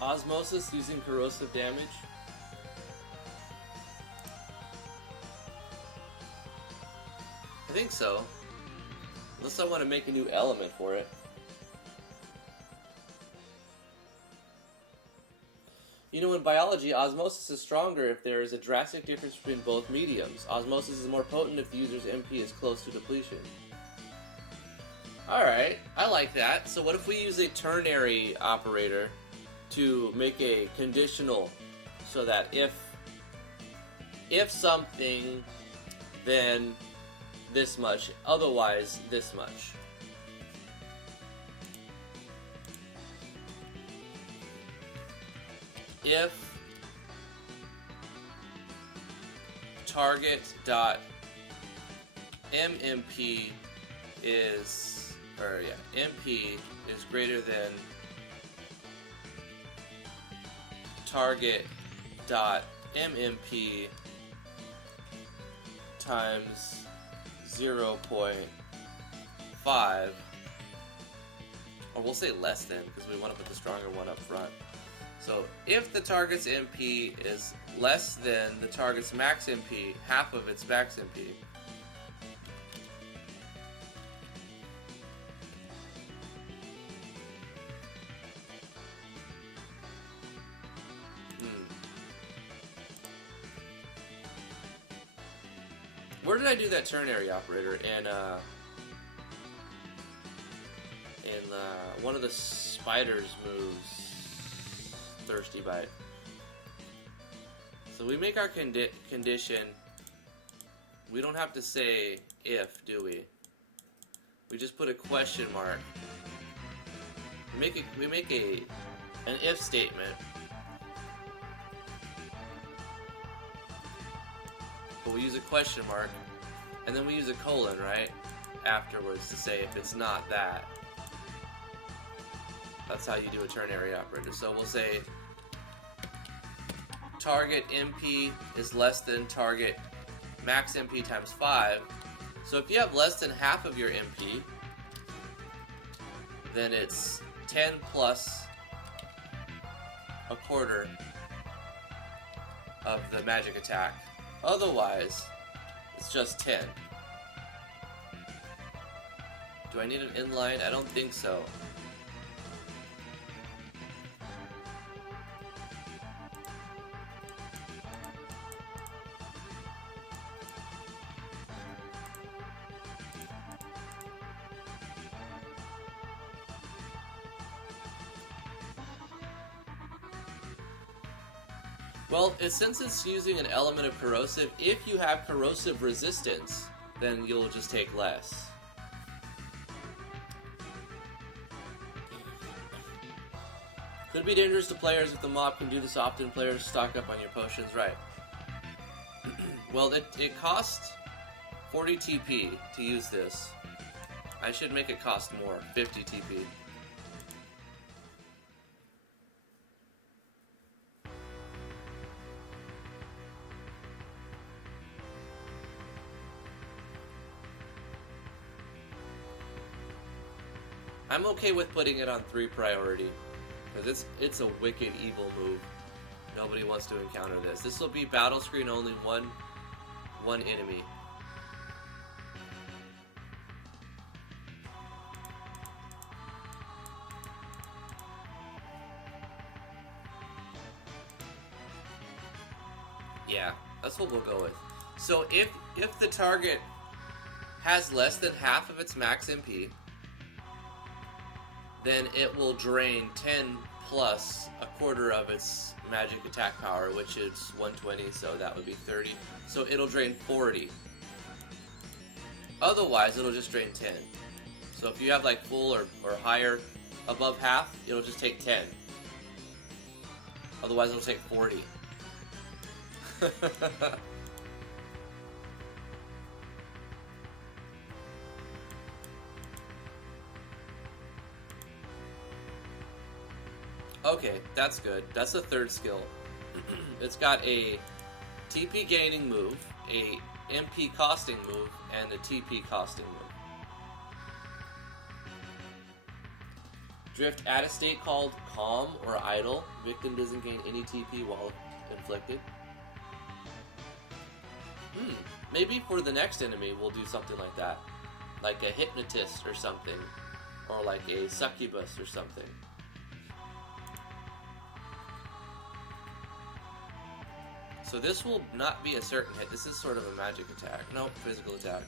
Osmosis using corrosive damage. I think so. Unless I want to make a new element for it. You know, in biology, osmosis is stronger if there is a drastic difference between both mediums. Osmosis is more potent if the user's MP is close to depletion. Alright, I like that. So what if we use a ternary operator to make a conditional so that if something, then this much, otherwise this much. If target dot MMP is, or yeah, MP is greater than target dot MMP times 0.5, or we'll say less than because we want to put the stronger one up front. So if the target's MP is less than the target's max MP, half of its max MP, where did I do that ternary operator? In one of the spiders moves, Thirsty Bite. So we make our condition. We don't have to say if, do we? We just put a question mark. We make an if statement. But we use a question mark, and then we use a colon, right? Afterwards to say if it's not that. That's how you do a ternary operator. So we'll say target MP is less than target max MP times 5. So if you have less than half of your MP, then it's 10 plus a quarter of the magic attack. Otherwise, it's just 10. Do I need an inline? I don't think so. Well, since it's using an element of corrosive, if you have corrosive resistance, then you'll just take less. Could be dangerous to players if the mob can do this often. Players stock up on your potions, right? Well, it costs 40 TP to use this. I should make it cost more, 50 TP. I'm okay with putting it on 3 priority, because it's a wicked evil move. Nobody wants to encounter this. This will be battle screen only one enemy. Yeah, that's what we'll go with. So if the target has less than half of its max MP, then it will drain 10 plus a quarter of its magic attack power, which is 120, so that would be 30. So it'll drain 40. Otherwise, it'll just drain 10. So if you have like full or higher, above half, it'll just take 10. Otherwise, it'll take 40. Okay, that's good. That's a third skill. It's got a TP gaining move, a MP costing move, and a TP costing move. Drift at a state called Calm or Idle. Victim doesn't gain any TP while inflicted. Maybe for the next enemy we'll do something like that. Like a Hypnotist or something. Or like a Succubus or something. So this will not be a certain hit. This is sort of a magic attack. Nope, physical attack.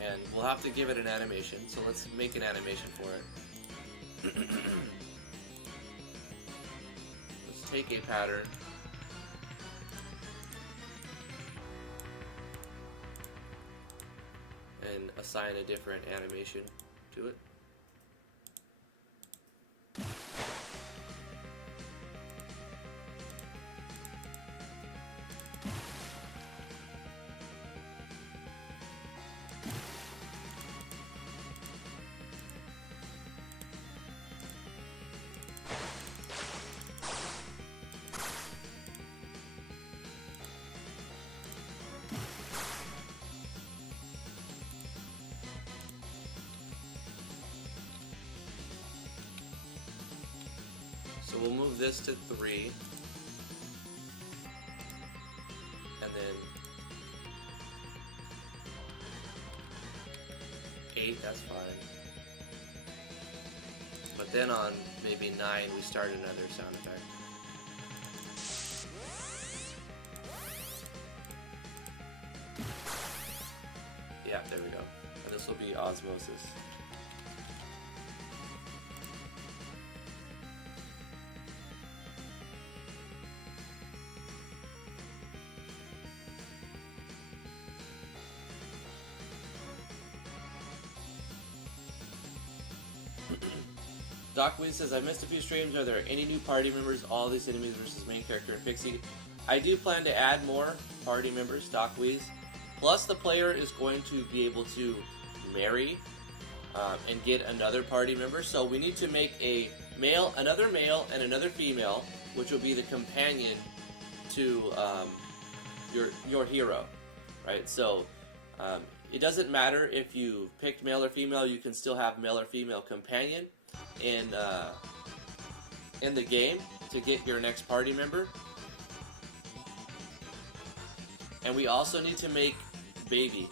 And we'll have to give it an animation, so let's make an animation for it. Let's take a pattern. And assign a different animation to it. So we'll move this to 3. And then 8, that's fine. But then on maybe 9, we start another sound effect. Yeah, there we go. And this will be osmosis. Doc says, I missed a few streams. Are there any new party members? All these enemies versus main character and Pixie. I do plan to add more party members, Doc Weeze. Plus, the player is going to be able to marry and get another party member. So we need to make a male, another male, and another female, which will be the companion to your hero, right? So it doesn't matter if you picked male or female. You can still have male or female companion in the game to get your next party member. And we also need to make baby.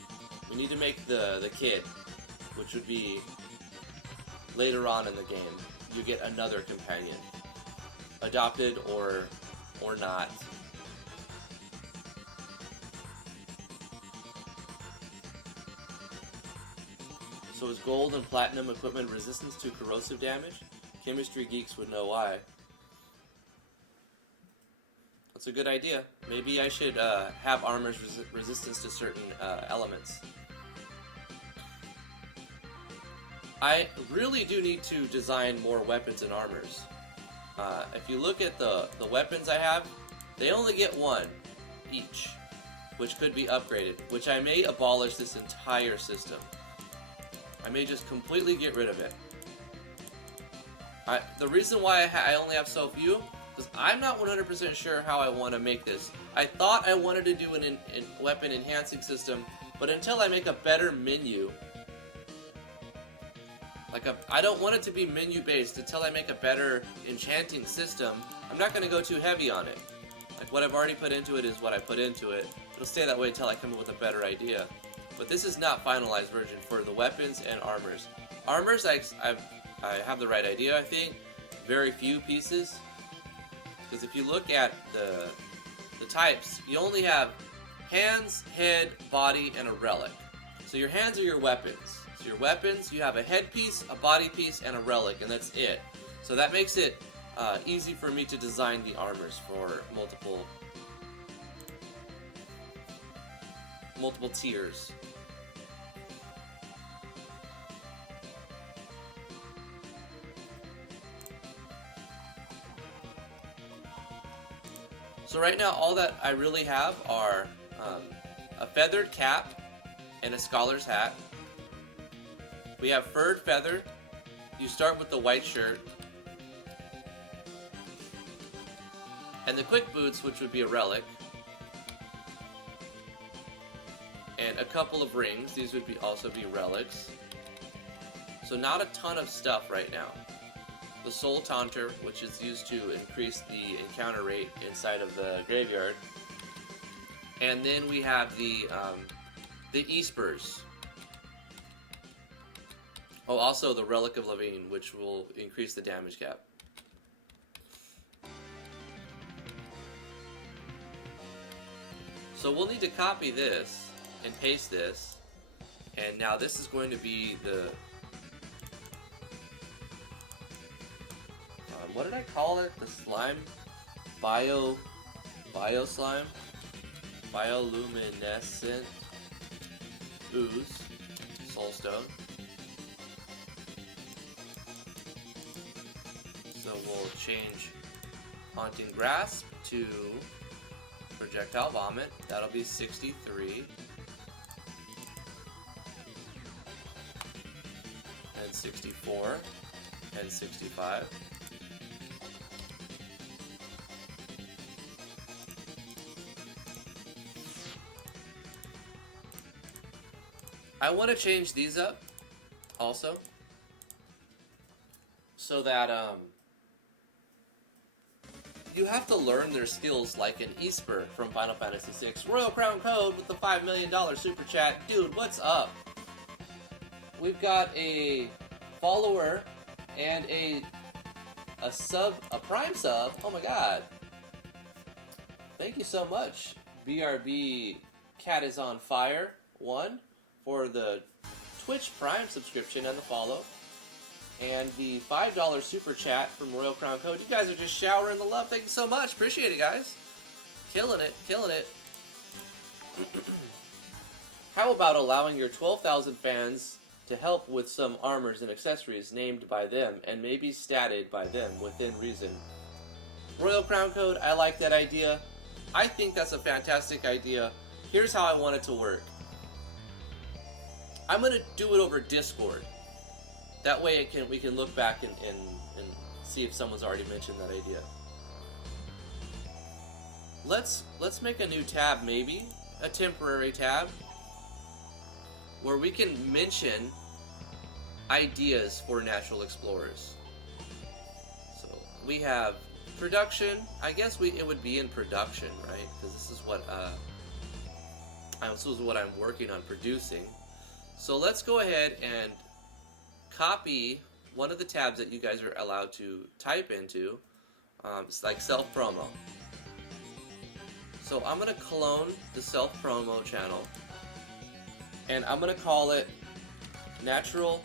We need to make the kid, which would be later on in the game. You get another companion, adopted or not. So is gold and platinum equipment resistance to corrosive damage? Chemistry geeks would know why. That's a good idea. Maybe I should have armor's resistance to certain elements. I really do need to design more weapons and armors. If you look at the weapons I have, they only get 1 each, which could be upgraded, which I may abolish this entire system. I may just completely get rid of it. The reason why I only have so few is I'm not 100% sure how I want to make this. I thought I wanted to do an weapon enhancing system, but until I make a better menu, I don't want it to be menu based. Until I make a better enchanting system, I'm not going to go too heavy on it. Like what I've already put into it is what I put into it. It'll stay that way until I come up with a better idea. But this is not finalized version for the weapons and armors. Armors, I have the right idea, I think. Very few pieces. Because if you look at the types, you only have hands, head, body, and a relic. So your hands are your weapons. So your weapons, you have a headpiece, a body piece, and a relic, and that's it. So that makes it easy for me to design the armors for multiple tiers. So right now, all that I really have are a feathered cap and a scholar's hat. We have furred feather. You start with the white shirt. And the quick boots, which would be a relic. And a couple of rings. These would also be relics. So not a ton of stuff right now. The Soul Taunter, which is used to increase the encounter rate inside of the graveyard. And then we have the E-Spurs. Oh, also the Relic of Levine, which will increase the damage cap. So we'll need to copy this and paste this. And now this is going to be the... what did I call it? The slime? Bio slime? Bioluminescent ooze. Soulstone. So we'll change Haunting Grasp to Projectile Vomit. That'll be 63. And 64. And 65. I want to change these up also so that You have to learn their skills like an Esper from Final Fantasy VI. Royal Crown Code with the $5 million super chat. Dude, what's up? We've got a follower and a prime sub. Oh my god. Thank you so much, BRB Cat is on Fire 1 for the Twitch Prime subscription and the follow. And the $5 super chat from Royal Crown Code. You guys are just showering the love. Thank you so much. Appreciate it, guys. Killing it. Killing it. How about allowing your 12,000 fans to help with some armors and accessories named by them and maybe statted by them within reason? Royal Crown Code, I like that idea. I think that's a fantastic idea. Here's how I want it to work. I'm going to do it over Discord. That way we can look back and see if someone's already mentioned that idea. Let's make a new tab, maybe a temporary tab, where we can mention ideas for natural explorers. So we have production. I guess it would be in production, right? Because this is what I'm working on producing. So let's go ahead and copy one of the tabs that you guys are allowed to type into. It's like self-promo. So I'm going to clone the self-promo channel, and I'm going to call it Natural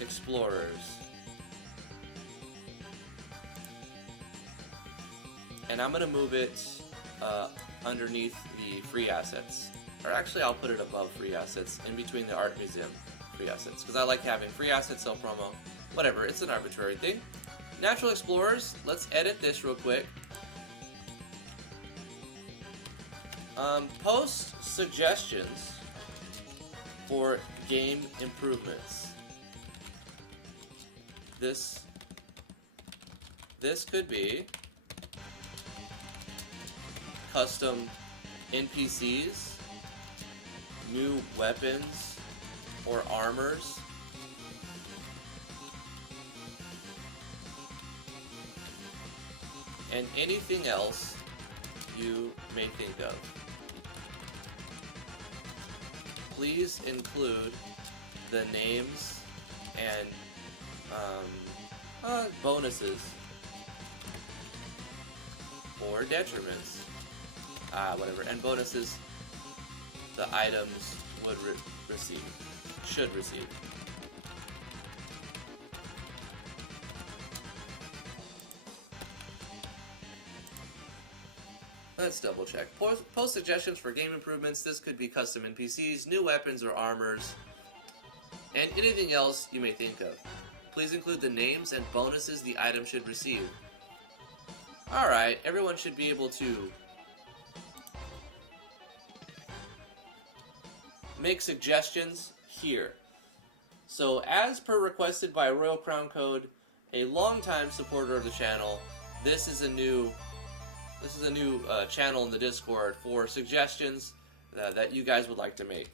Explorers. And I'm going to move it underneath the free assets. Or actually, I'll put it above free assets, in between the art museum free assets, because I like having free assets, self-promo, whatever. It's an arbitrary thing. Natural Explorers, let's edit this real quick. Post suggestions for game improvements. This could be custom NPCs, new weapons or armors, and anything else you may think of. Please include the names and bonuses or detriments, whatever, and bonuses the items would should receive. Let's double check. Post suggestions for game improvements. This could be custom NPCs, new weapons or armors, and anything else you may think of. Please include the names and bonuses the item should receive. Alright, everyone should be able to make suggestions here. So, as per requested by Royal Crown Code, a longtime supporter of the channel, this is a new channel in the Discord for suggestions that you guys would like to make.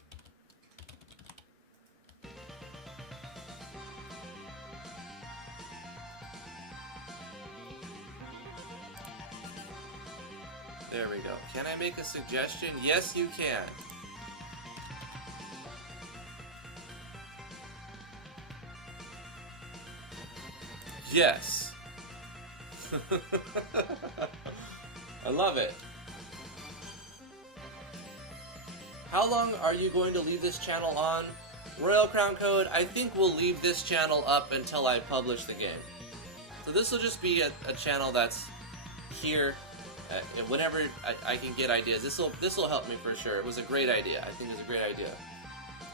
There we go. Can I make a suggestion? Yes, you can. Yes. I love it. How long are you going to leave this channel on? Royal Crown Code, I think we'll leave this channel up until I publish the game. So this will just be a channel that's here, and whenever I can get ideas. This will help me for sure. It was a great idea. I think it was a great idea.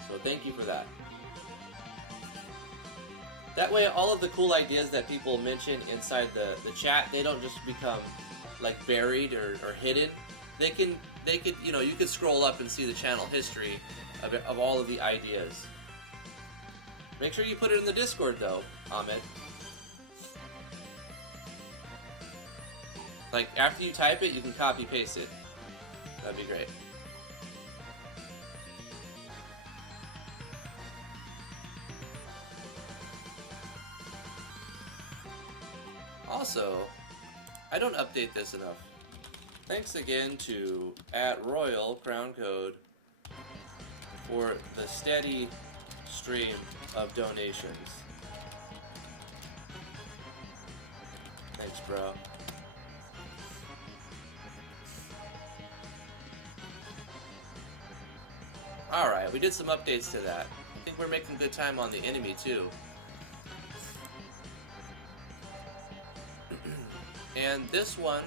So thank you for that. That way, all of the cool ideas that people mention inside the chat, they don't just become like buried or hidden. They could, you know, you could scroll up and see the channel history of all of the ideas. Make sure you put it in the Discord though, Ahmed. Like, after you type it, you can copy paste it. That'd be great. Also, I don't update this enough. Thanks again to @Royal Crown Code for the steady stream of donations. Thanks, bro. Alright, we did some updates to that. I think we're making good time on the enemy, too. And this one...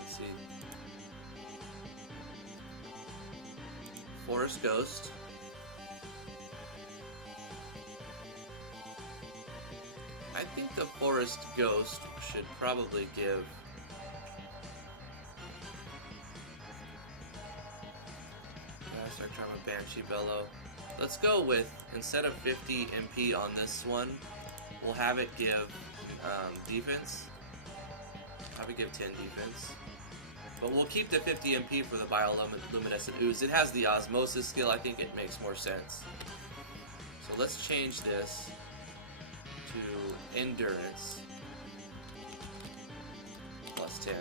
Let's see. Forest Ghost. I think the Forest Ghost should probably give... Banshee Bellow. Let's go with, instead of 50 MP on this one, we'll have it give defense. Probably give 10 defense. But we'll keep the 50 MP for the Bioluminescent Ooze. It has the Osmosis skill. I think it makes more sense. So let's change this to Endurance. Plus 10.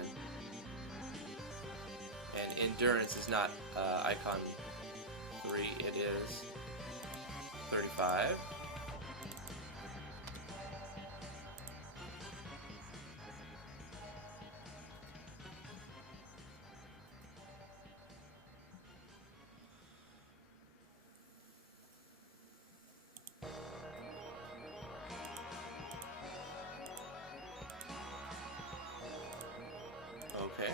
And Endurance is not icon 3, it is 35. Okay.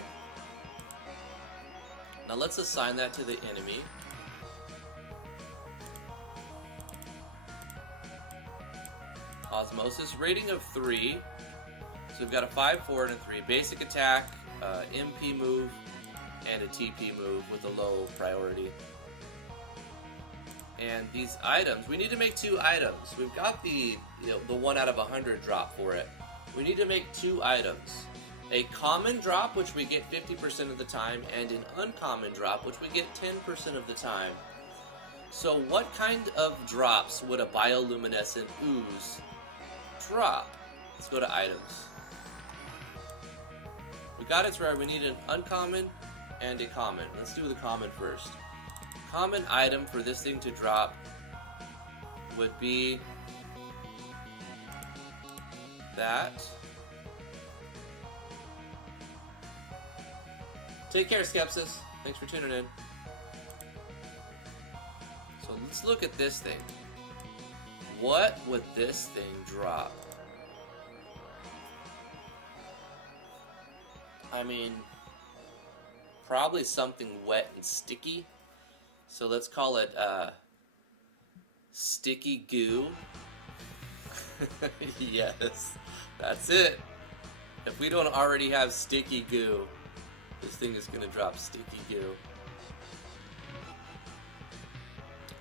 Now let's assign that to the enemy. Osmosis, rating of 3. So we've got a 5, 4, and a 3. Basic attack, MP move, and a TP move with a low priority. And these items, we need to make 2 items. We've got the 1 out of 100 drop for it. We need to make 2 items. A common drop, which we get 50% of the time, and an uncommon drop, which we get 10% of the time. So what kind of drops would a bioluminescent ooze drop? Let's go to items. We got it right. We need an uncommon and a common. Let's do the common first. Common item for this thing to drop would be that. Take care, Skepsis. Thanks for tuning in. So let's look at this thing. What would this thing drop? I mean, probably something wet and sticky. So let's call it sticky goo. Yes, that's it. If we don't already have sticky goo, this thing is gonna drop sticky goo.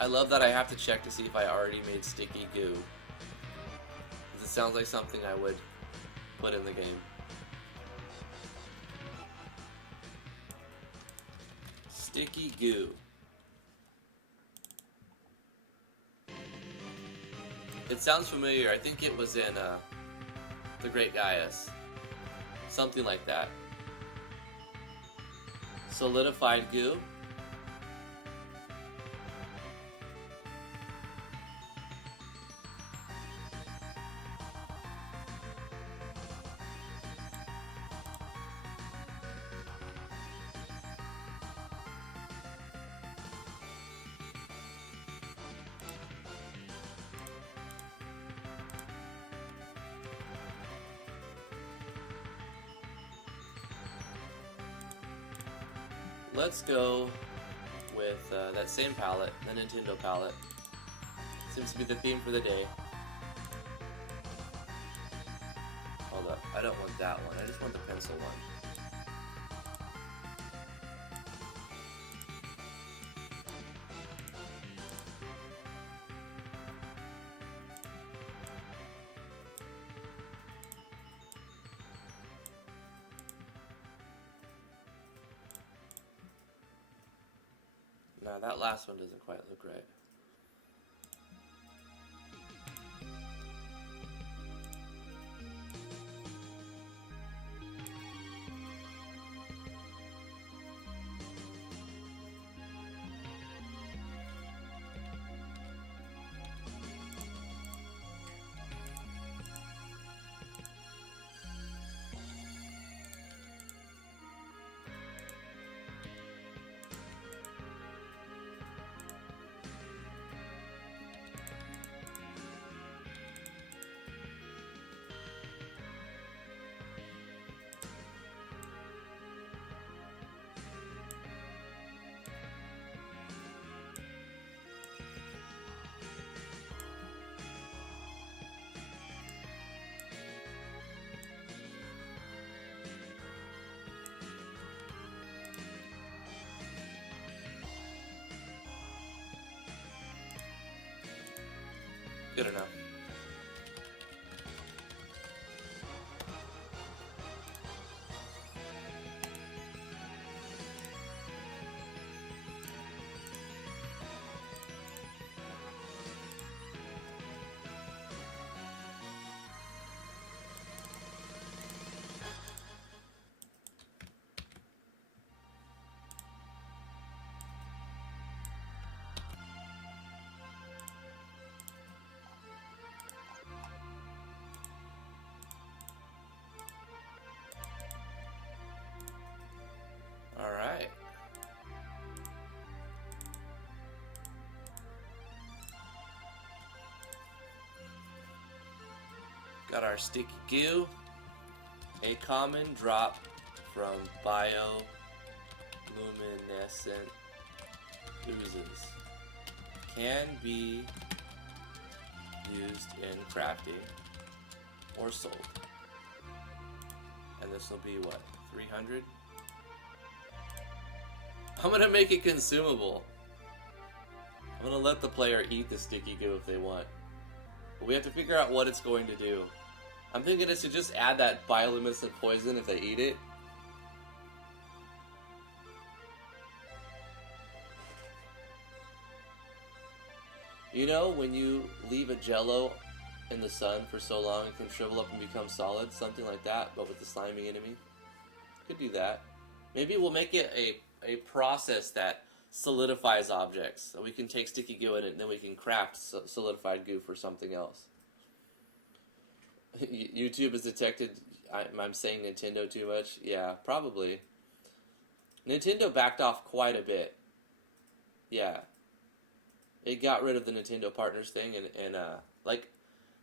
I love that I have to check to see if I already made sticky goo. Because it sounds like something I would put in the game. Sticky goo. It sounds familiar. I think it was in The Great Gaius. Something like that. Solidified goo. Let's go with that same palette, the Nintendo palette. Seems to be the theme for the day. Hold up, I don't want that one, I just want the pencil one. No, that last one doesn't quite look right. good enough. Alright. Got our sticky goo. A common drop from bioluminescent oozes. Can be used in crafting or sold. And this will be what? 300? I'm gonna make it consumable. I'm gonna let the player eat the sticky goo if they want. But we have to figure out what it's going to do. I'm thinking it's to just add that bioluminescent poison if they eat it. You know, when you leave a jello in the sun for so long, it can shrivel up and become solid. Something like that, but with the slimy enemy. Could do that. Maybe we'll make it a process that solidifies objects. So we can take sticky goo in it and then we can craft solidified goo for something else. YouTube has detected I'm saying Nintendo too much. Yeah, probably. Nintendo backed off quite a bit. Yeah. It got rid of the Nintendo partners thing and like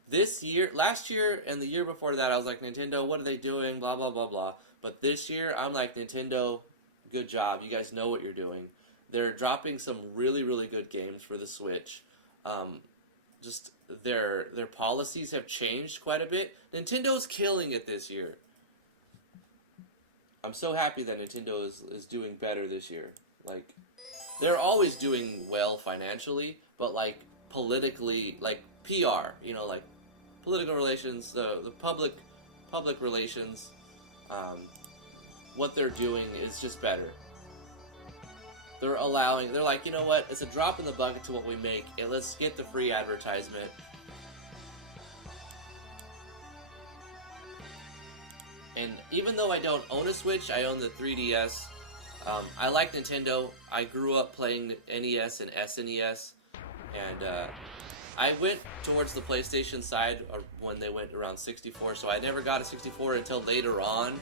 this year, last year and the year before that I was like, Nintendo, what are they doing? Blah, blah, blah, blah. But this year I'm like, Nintendo, good job. You guys know what you're doing. They're dropping some really, really good games for the Switch. Just their policies have changed quite a bit. Nintendo's killing it this year. I'm so happy that Nintendo is doing better this year. Like, they're always doing well financially, but like politically, like PR, you know, like political relations, the public relations, what they're doing is just better. They're like, you know what, it's a drop in the bucket to what we make, and let's get the free advertisement. And even though I don't own a Switch, I own the 3DS. I like Nintendo. I grew up playing NES and SNES, and I went towards the PlayStation side when they went around 64, so I never got a 64 until later on,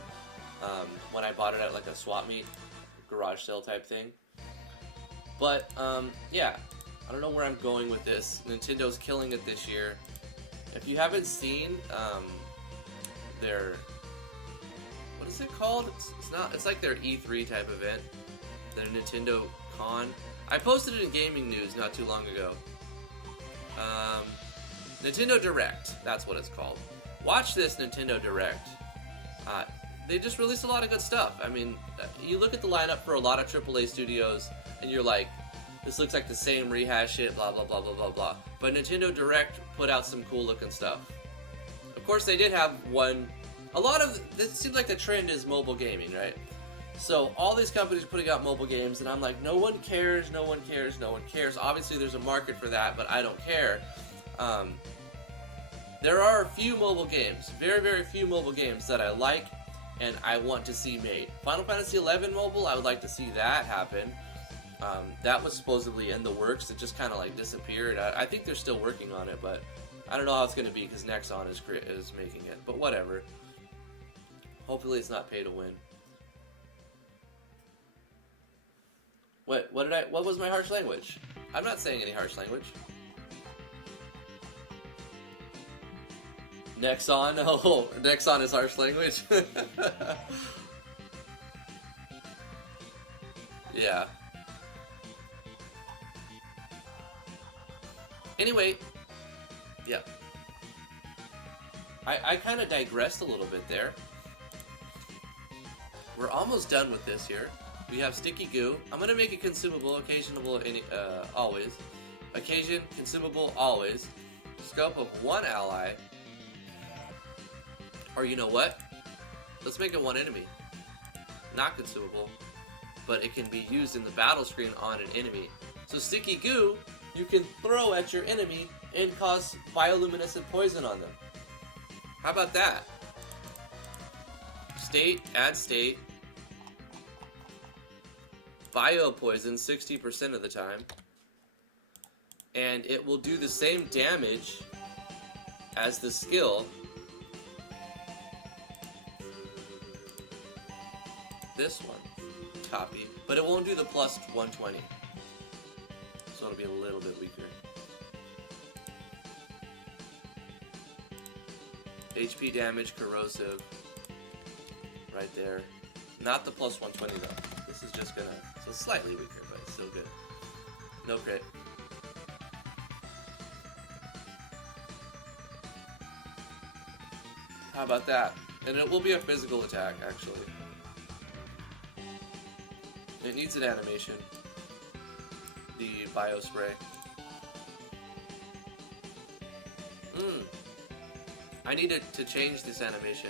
when I bought it at like a swap meet, garage sale type thing. But, yeah, I don't know where I'm going with this. Nintendo's killing it this year. If you haven't seen their... What is it called? It's like their E3 type event. Their Nintendo Con. I posted it in Gaming News not too long ago. Nintendo Direct. That's what it's called. Watch this Nintendo Direct. They just released a lot of good stuff. I mean, you look at the lineup for a lot of AAA studios, and you're like, this looks like the same rehash shit, blah, blah, blah, blah, blah, blah. But Nintendo Direct put out some cool looking stuff. Of course, they did have one... It seems like the trend is mobile gaming, right? So, all these companies are putting out mobile games, and I'm like, no one cares, no one cares, no one cares. Obviously, there's a market for that, but I don't care. There are a few mobile games, very, very few mobile games that I like, and I want to see made. Final Fantasy XI mobile, I would like to see that happen. That was supposedly in the works. It just kind of like disappeared. I think they're still working on it, but I don't know how it's going to be because Nexon is making it. But whatever. Hopefully it's not pay to win. What was my harsh language? I'm not saying any harsh language. Nexon? Oh, Nexon is harsh language? Yeah. Anyway, yeah. I kind of digressed a little bit there. We're almost done with this here. We have sticky goo. I'm going to make it consumable, occasionable, always. Occasion, consumable, always. Scope of one ally. Or you know what? Let's make it one enemy. Not consumable, but it can be used in the battle screen on an enemy. So sticky goo, you can throw at your enemy and cause bioluminescent poison on them. How about that? State, add state. Bio poison 60% of the time. And it will do the same damage as the skill. This one. Copy. But it won't do the plus 120. So it'll be a little bit weaker. HP damage, corrosive. Right there. Not the plus 120 though. This is just gonna... So slightly weaker, but it's still good. No crit. How about that? And it will be a physical attack, actually. It needs an animation. The bio spray. I needed to change this animation.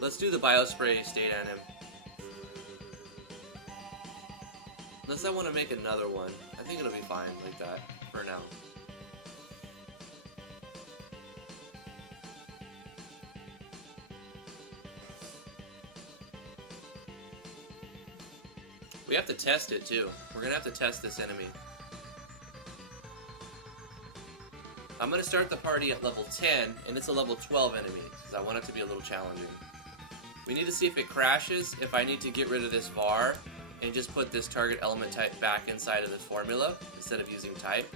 Let's do the bio spray state anim. Unless I want to make another one. I think it'll be fine like that for now. We have to test it too. We're gonna have to test this enemy. I'm gonna start the party at level 10, and it's a level 12 enemy, because I want it to be a little challenging. We need to see if it crashes, if I need to get rid of this var, and just put this target element type back inside of the formula, instead of using type.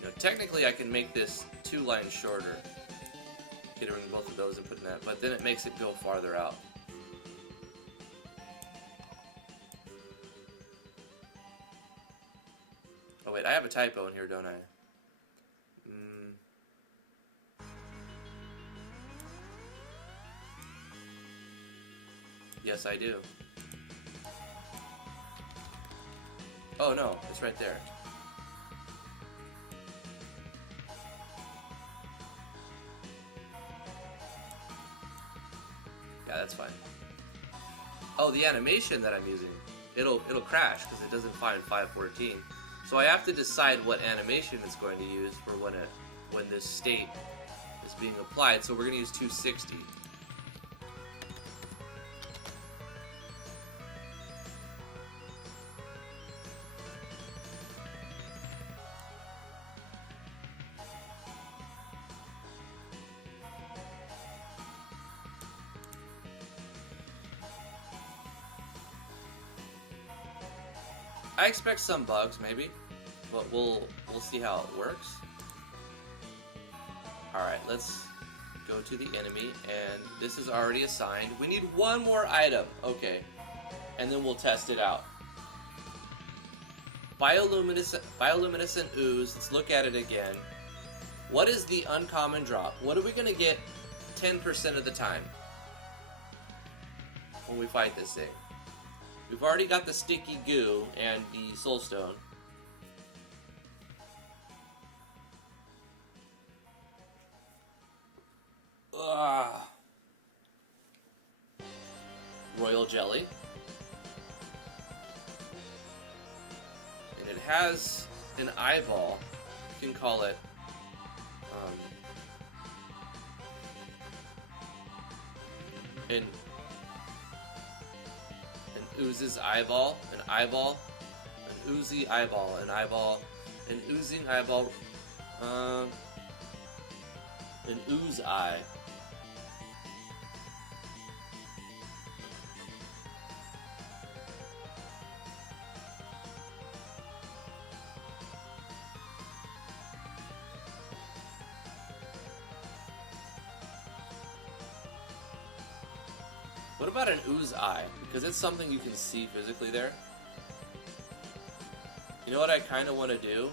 You know, technically I can make this 2 lines shorter. Get rid of both of those and put in that, but then it makes it go farther out. Oh wait, I have a typo in here, don't I? Yes, I do. Oh no, it's right there. Yeah, that's fine. Oh, the animation that I'm using, it'll crash because it doesn't find 514. So I have to decide what animation it's going to use for when this state is being applied. So we're going to use 260. I expect some bugs, maybe, but we'll see how it works. Alright, let's go to the enemy, and this is already assigned. We need one more item, okay, and then we'll test it out. Bioluminescent ooze, let's look at it again. What is the uncommon drop? What are we going to get 10% of the time when we fight this thing? We've already got the sticky goo and the soul stone. Royal jelly. And it has an eyeball. You can call it an ooze's eyeball, an eyeball, an oozy eyeball, an eyeball, an oozing eyeball, an ooze eye. What about an ooze eye? Because it's something you can see physically there. You know what I kind of want to do?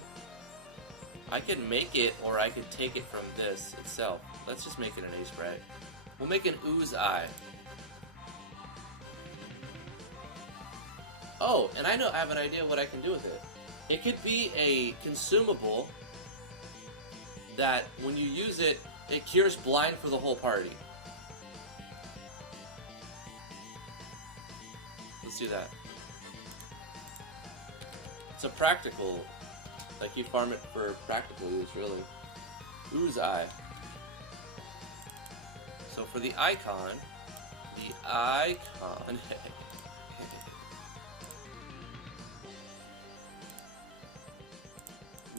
I can make it, or I could take it from this itself. Let's just make it an A-spray. We'll make an ooze eye. Oh, and I have an idea what I can do with it. It could be a consumable that when you use it, it cures blind for the whole party. Let's do that. It's a practical, like you farm it for practical use, really. Ooze eye. So for the icon,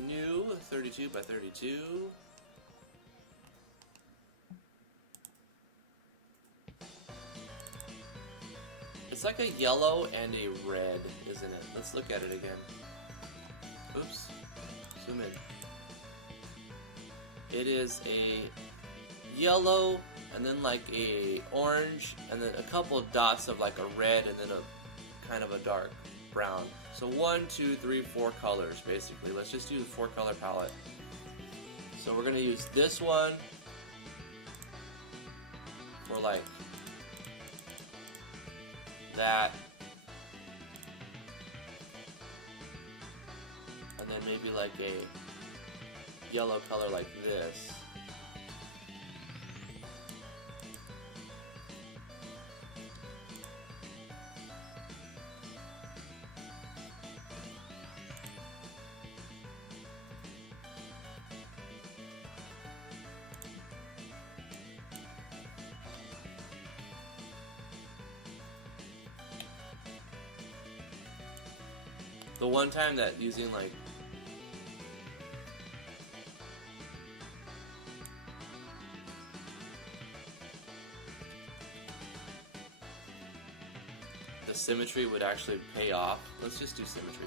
new 32 by 32. It's like a yellow and a red, isn't it? Let's look at it again. Oops. Zoom in. It is a yellow and then like a orange and then a couple of dots of like a red and then a kind of a dark brown. So 1, 2, 3, 4 colors basically. Let's just do the 4-color palette. So we're gonna use this one for like that, and then maybe like a yellow color like this. The one time that using like the symmetry would actually pay off. Let's just do symmetry.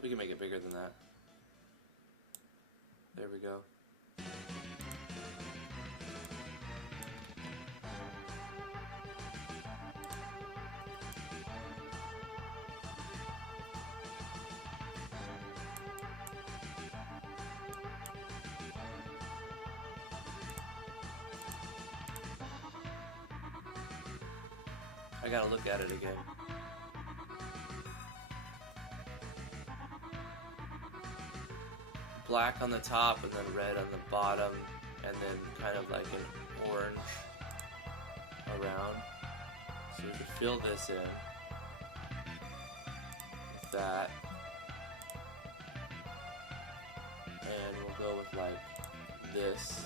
We can make it bigger than that. There we go. I gotta look at it again. Black on the top and then red on the bottom and then kind of like an orange around. So we could fill this in with that. And we'll go with like this.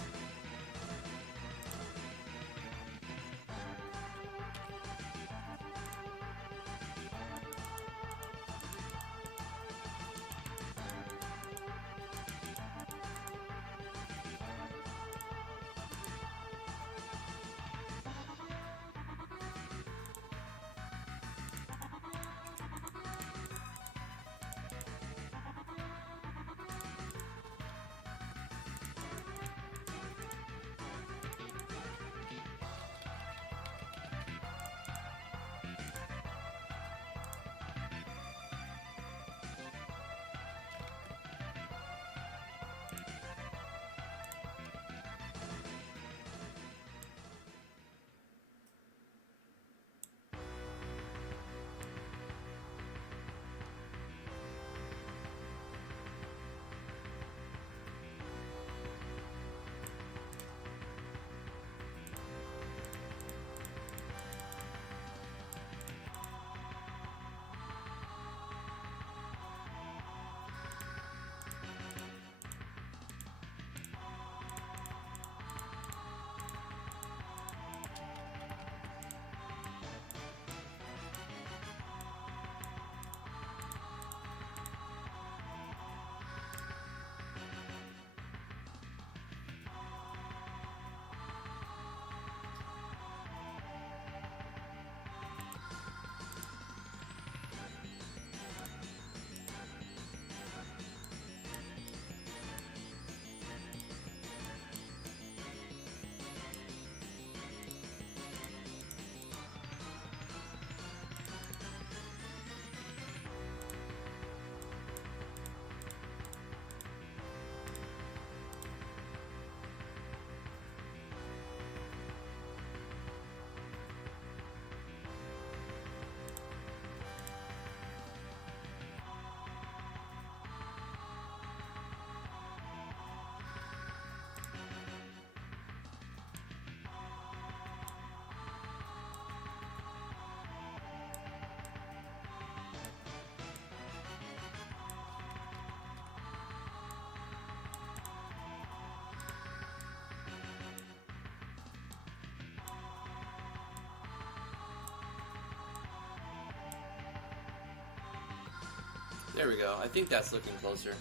There we go. I think that's looking closer.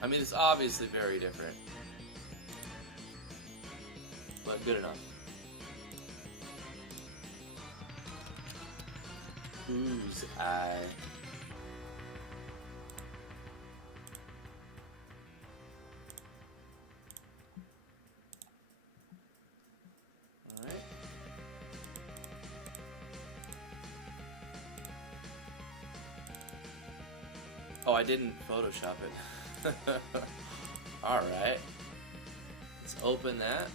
I mean, it's obviously very different. But good enough. Whose eye? Alright. Oh, I didn't Photoshop it. Alright. Let's open that.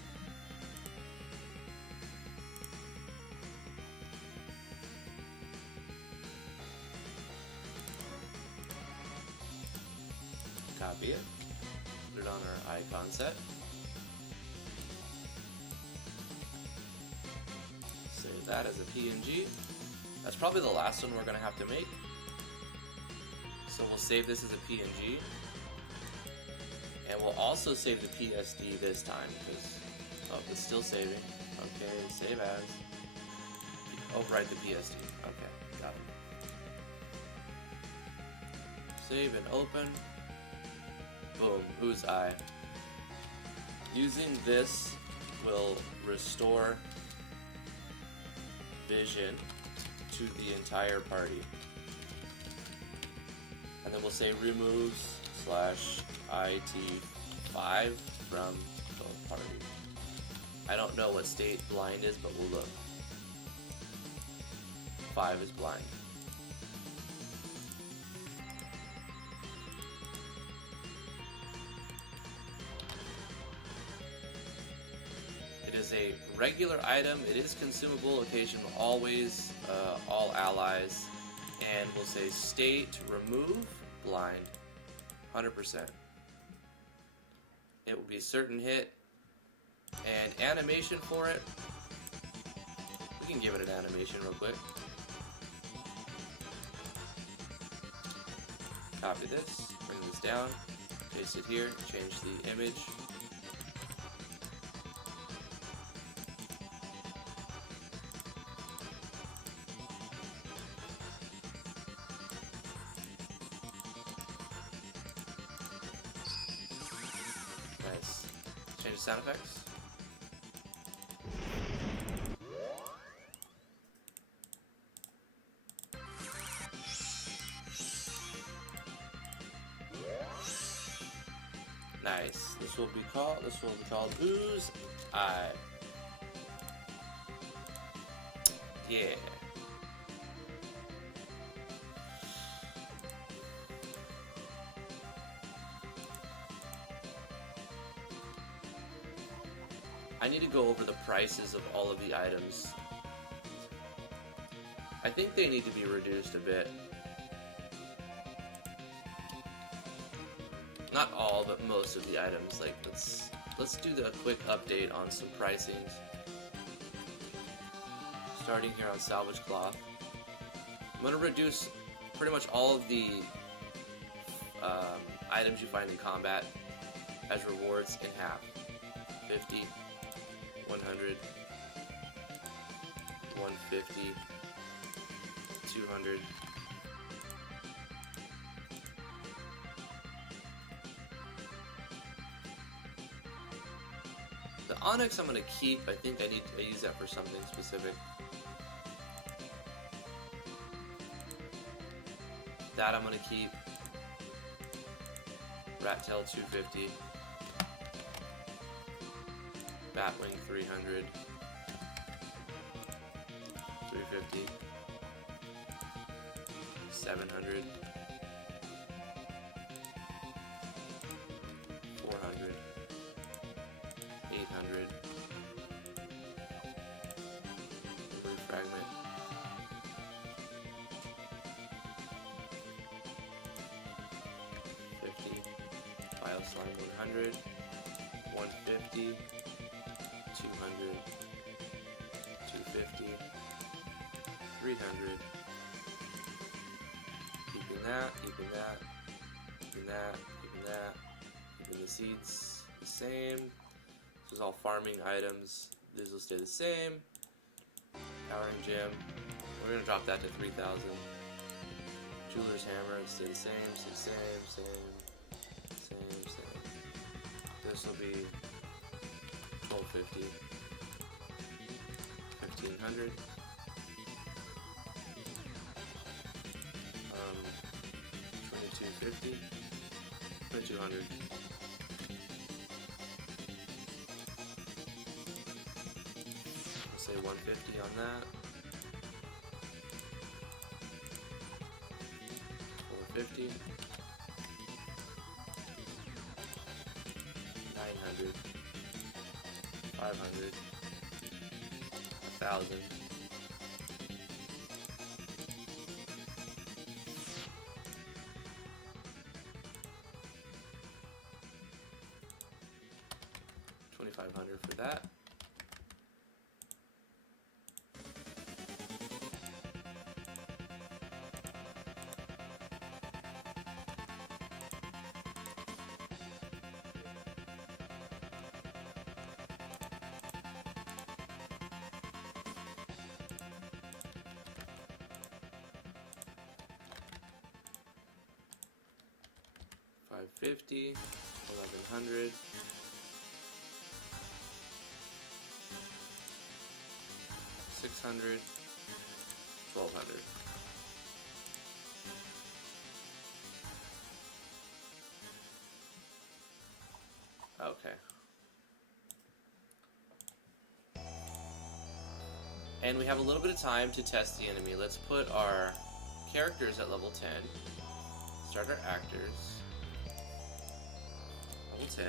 Copy it. Put it on our icon set. Save that as a PNG. That's probably the last one we're going to have to make. So we'll save this as a PNG. And we'll also save the PSD this time because, oh, it's still saving. Okay, save as. Overwrite the PSD. Okay, got it. Save and open. Boom, whose eye. Using this will restore vision to the entire party. And then we'll say removes /IT5 from the party. I don't know what state blind is, but we'll look. 5 is blind. It is a regular item. It is consumable, occasional, always, all allies. And we'll say state remove blind 100%. It will be certain hit and animation for it. We can give it an animation real quick. Copy this, bring this down, paste it here, change the image. Nice. Change the sound effects. Nice. This will be called Whose Eye. Yeah. I need to go over the prices of all of the items. I think they need to be reduced a bit. Not all, but most of the items. Like, let's do the quick update on some pricings. Starting here on salvage cloth. I'm going to reduce pretty much all of the items you find in combat as rewards in half. 50, 100, 150, 200. The Onyx I'm going to keep. I think I use that for something specific. That I'm going to keep. Rat Tail 250. Batwing 300. 350. 700. 400. 800. Blue fragment. 50. Bioslime 100. 150. 200. 250. 300. Keeping that, keeping that, keeping that, keeping that, keeping the seeds the same. This is all farming items. These will stay the same. Powering gem. We're gonna drop that to 3,000. Jeweler's hammer, it's the same. This will be 1250. 1500. 2250. 2200. Let's say 150 on that. 450. 900. 500. 1,000. $2,500 for that. $550, 1,100, 600, 1,200. Okay. And we have a little bit of time to test the enemy. Let's put our characters at level 10. Start our actors. Level 10.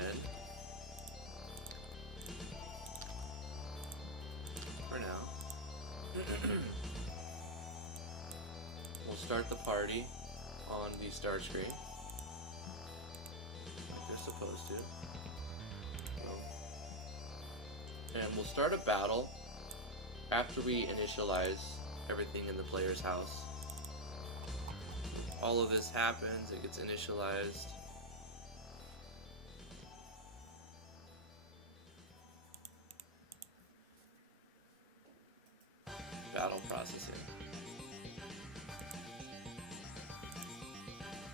For now. We'll start the party on the start screen. Like they're supposed to. And we'll start a battle after we initialize everything in the player's house. All of this happens, it gets initialized. Battle processing.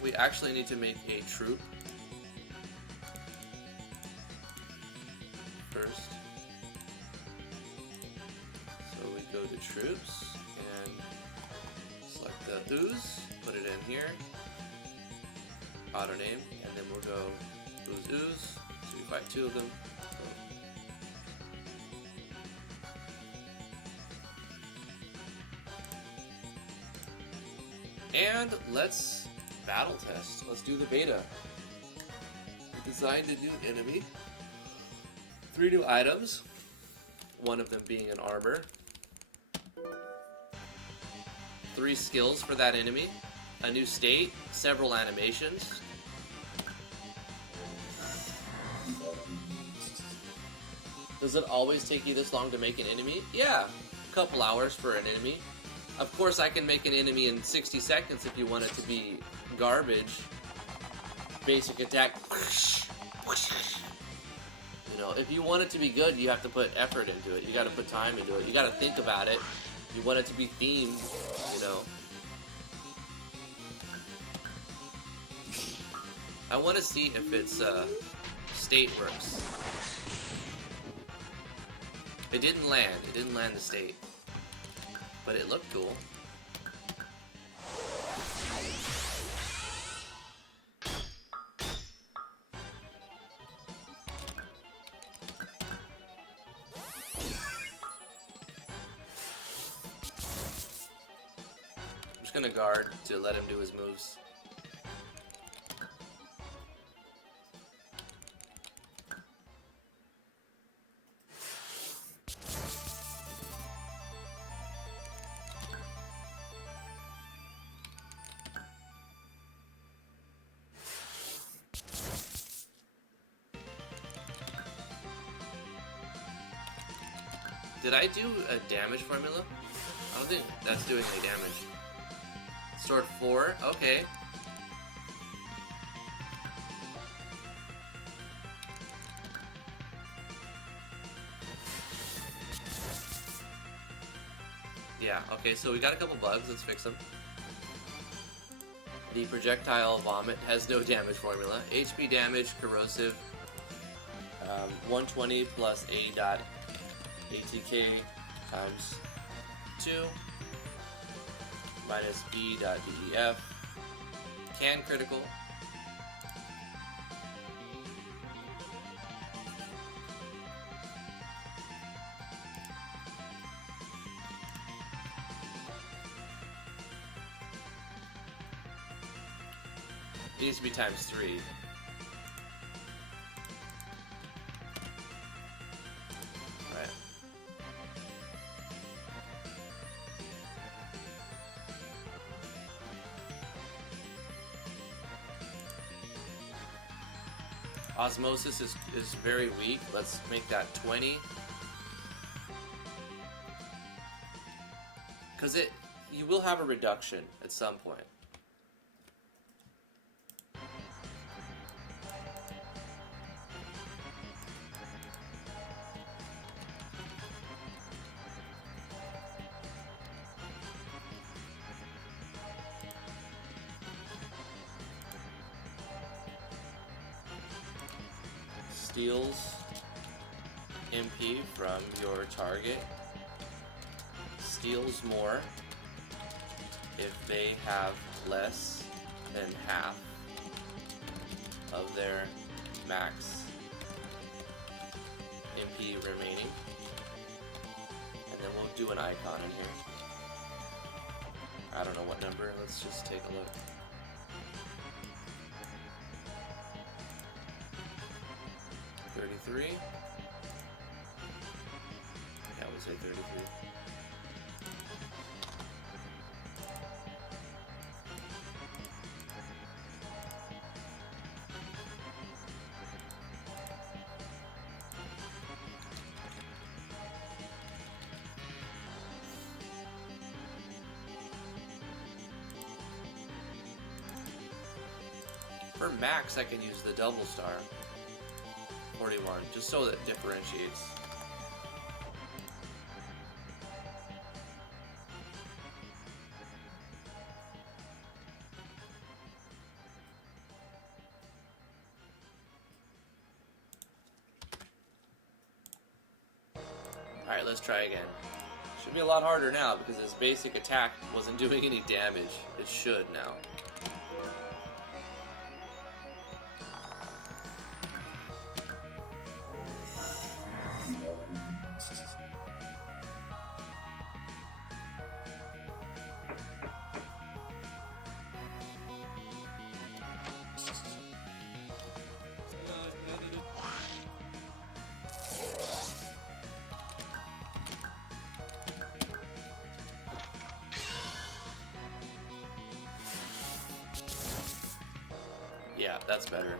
We actually need to make a troop first. So we go to troops and select the ooze, put it in here, auto name, and then we'll go ooze. So we fight 2 of them. And let's battle test. Let's do the beta. We designed a new enemy. 3 new items. One of them being an armor. 3 skills for that enemy. A new state. Several animations. Does it always take you this long to make an enemy? Yeah. A couple hours for an enemy. Of course, I can make an enemy in 60 seconds if you want it to be garbage. Basic attack. You know, if you want it to be good, you have to put effort into it. You gotta put time into it. You gotta think about it. You want it to be themed, you know. I want to see if its state works. It didn't land. It didn't land the state. But it looked cool. I'm just gonna guard to let him do his moves. Did I do a damage formula? I don't think that's doing any damage. Sword 4, okay. Yeah, okay, so we got a couple bugs. Let's fix them. The projectile vomit has no damage formula. HP damage, corrosive, 120 plus A dot ATK times 2 minus B dot DEF. Can critical. It needs to be times 3. Right. Osmosis is very weak. Let's make that 20. Because you will have a reduction at some point. Steals MP from your target. Steals more if they have less than half of their max MP remaining. And then we'll do an icon in here. I don't know what number, let's just take a look. Yeah, we'll say 33. For max, I can use the double star. 41, just so that it differentiates. Alright, let's try again. Should be a lot harder now because his basic attack wasn't doing any damage. It should now. Yeah, that's better.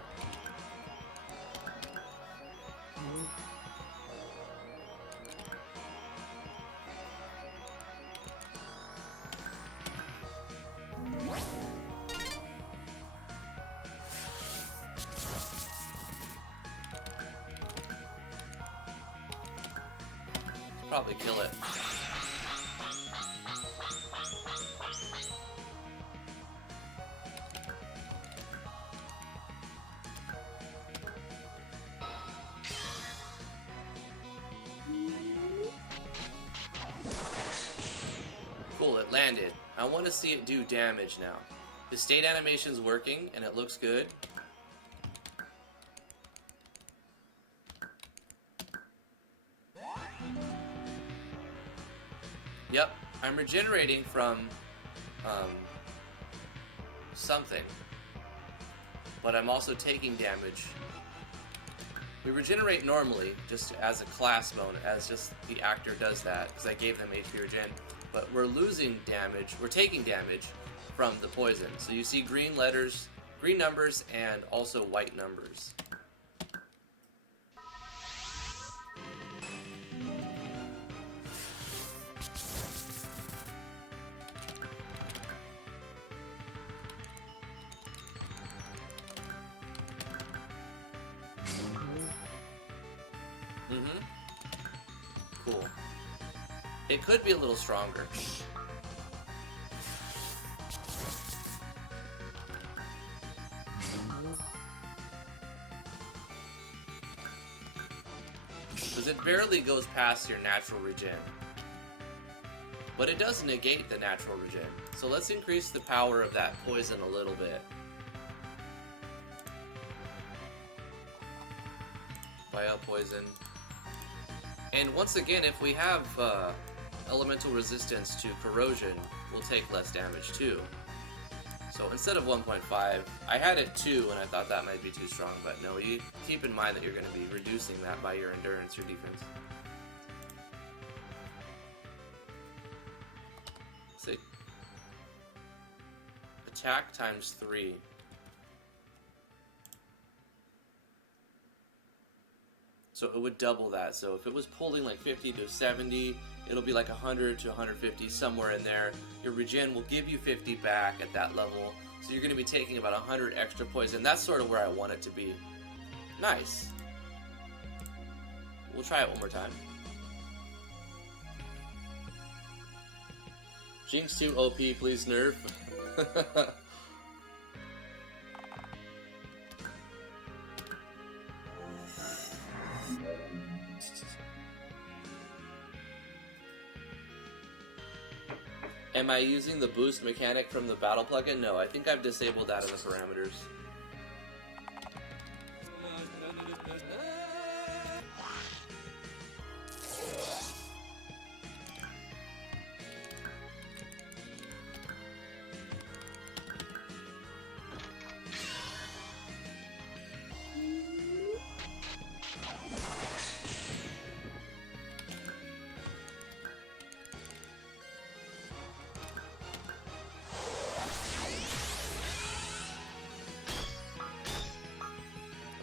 Probably kill it. Cool, it landed. I want to see it do damage now. The state animation's working and it looks good. Yep, I'm regenerating from something, but I'm also taking damage. We regenerate normally, just as a class bonus, as just the actor does that, because I gave them HP regen, but we're losing damage, we're taking damage from the poison. So you see green letters, green numbers, and also white numbers. Cool. It could be a little stronger. Because it barely goes past your natural regen. But it does negate the natural regen. So let's increase the power of that poison a little bit. Fire poison. And once again, if we have elemental resistance to corrosion, we'll take less damage too. So instead of 1.5, I had it 2 and I thought that might be too strong, but no, you keep in mind that you're going to be reducing that by your endurance or defense. See? Attack times 3. So it would double that. So if it was pulling like 50 to 70, it'll be like 100 to 150, somewhere in there. Your regen will give you 50 back at that level. So you're going to be taking about 100 extra poison. That's sort of where I want it to be. Nice. We'll try it one more time. Jinx 2 OP, please nerf. Am I using the boost mechanic from the battle plugin? No, I think I've disabled that in the parameters.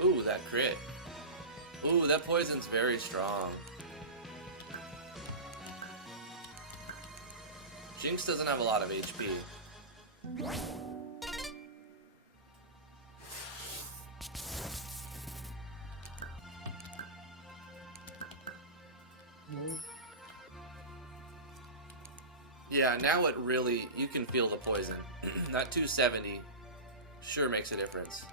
Ooh, that crit. Ooh, that poison's very strong. Jinx doesn't have a lot of HP. Yeah, now it really, you can feel the poison. That 270 sure makes a difference.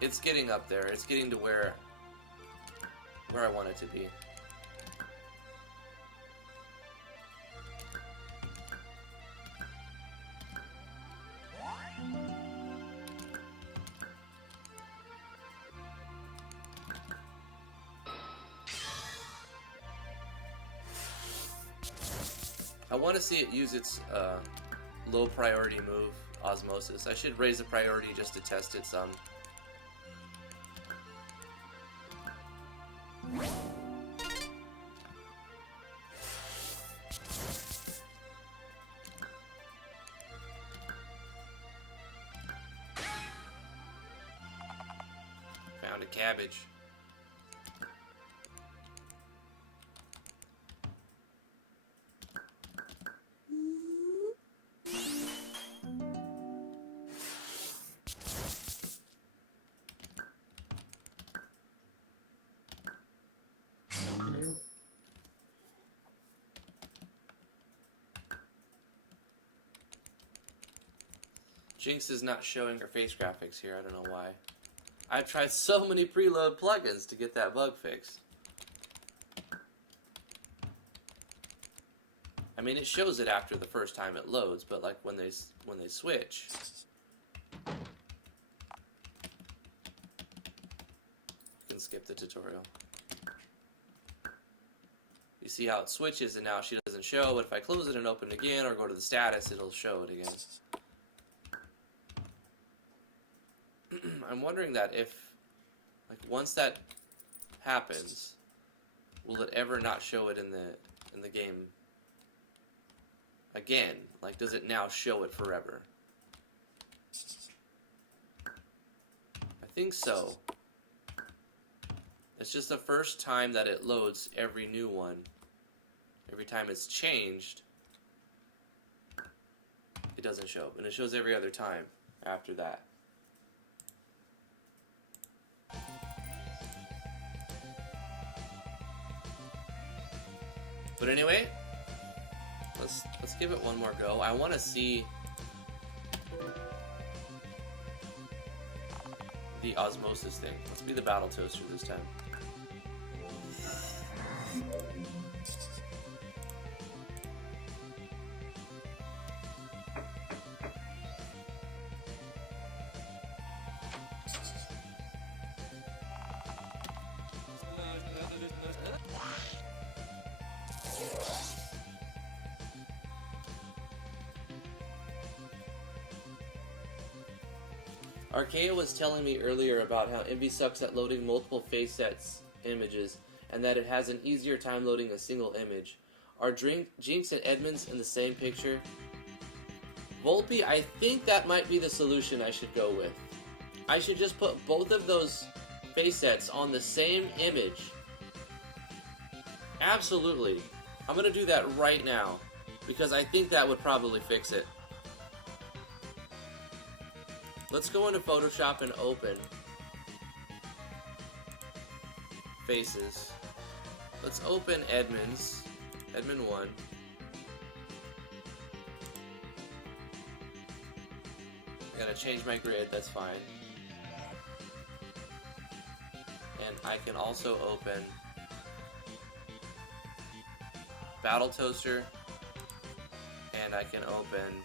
It's getting up there. It's getting to where I want it to be. I want to see it use its low priority move, Osmosis. I should raise the priority just to test it some. Found a cabbage. Jinx is not showing her face graphics here, I don't know why. I've tried so many preload plugins to get that bug fixed. I mean, it shows it after the first time it loads, but like when they switch, you can skip the tutorial. You see how it switches and now she doesn't show, but if I close it and open it again or go to the status, it'll show it again. I'm wondering that if, like, once that happens, will it ever not show it in the game again? Like, does it now show it forever? I think so. It's just the first time that it loads every new one. Every time it's changed, it doesn't show, and it shows every other time after that. But anyway, let's give it one more go. I want to see the osmosis thing. Let's be the battle toaster this time. Archaea was telling me earlier about how Envy sucks at loading multiple face sets images, and that it has an easier time loading a single image. Are Jinx and Edmonds in the same picture? Volpe, I think that might be the solution I should go with. I should just put both of those face sets on the same image. Absolutely. I'm going to do that right now, because I think that would probably fix it. Let's go into Photoshop and open faces. Let's open Edmonds, Edmond 1. I gotta change my grid, that's fine. And I can also open Battle Toaster, and I can open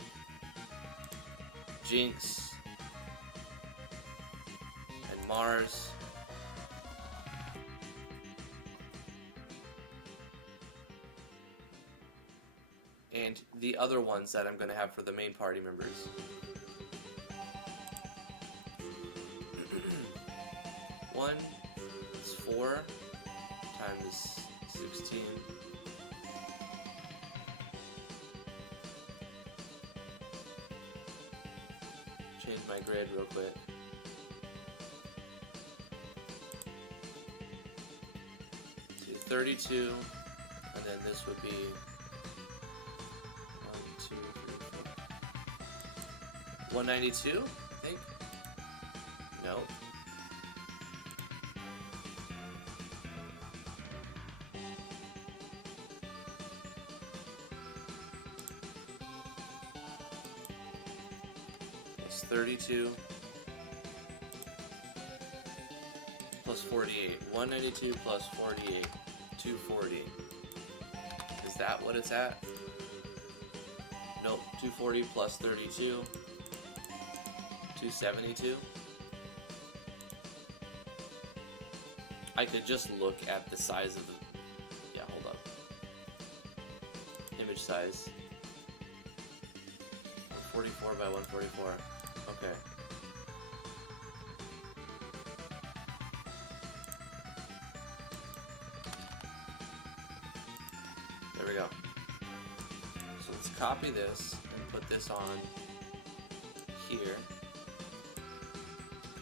Jinx, Mars, and the other ones that I'm going to have for the main party members. 1 is 4 times 16. Change my grid real quick. 32, and then this would be 1, 2, 3, 4. 192, I think? No. It's 32 plus 48. 192 plus 48. 240. Is that what it's at? Nope. 240 plus 32. 272. I could just look at the size of the... Yeah, hold up. Image size. 144 by 144. Okay. There we go. So let's copy this and put this on here.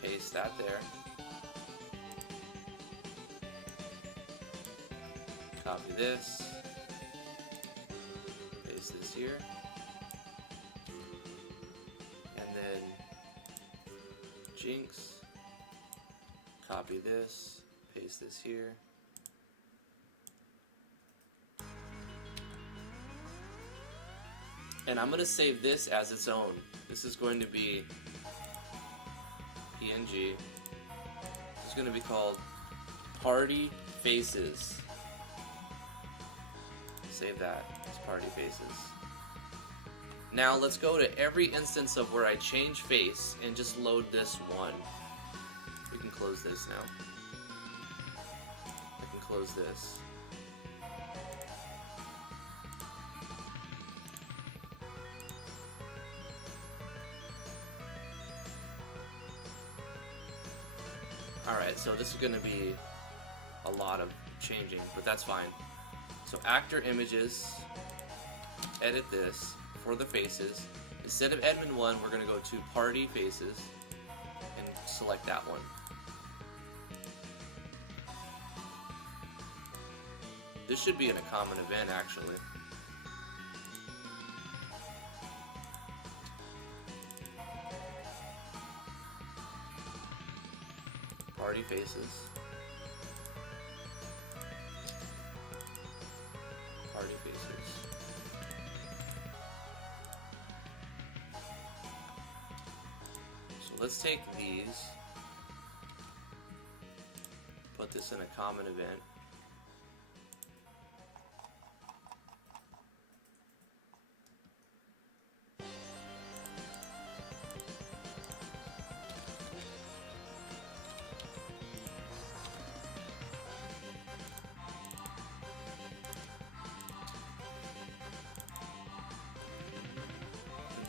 Paste that there. Copy this. Paste this here. And then Jinx. Copy this. Paste this here. And I'm going to save this as its own. This is going to be PNG. This is going to be called Party Faces. Save that as Party Faces. Now let's go to every instance of where I change face and just load this one. We can close this now. I can close this. Alright, so this is going to be a lot of changing, but that's fine. So actor images, edit this for the faces. Instead of Edmund 1, we're going to go to party faces and select that one. This should be in a common event actually. Party faces. Party let's take these. Put this in a common event.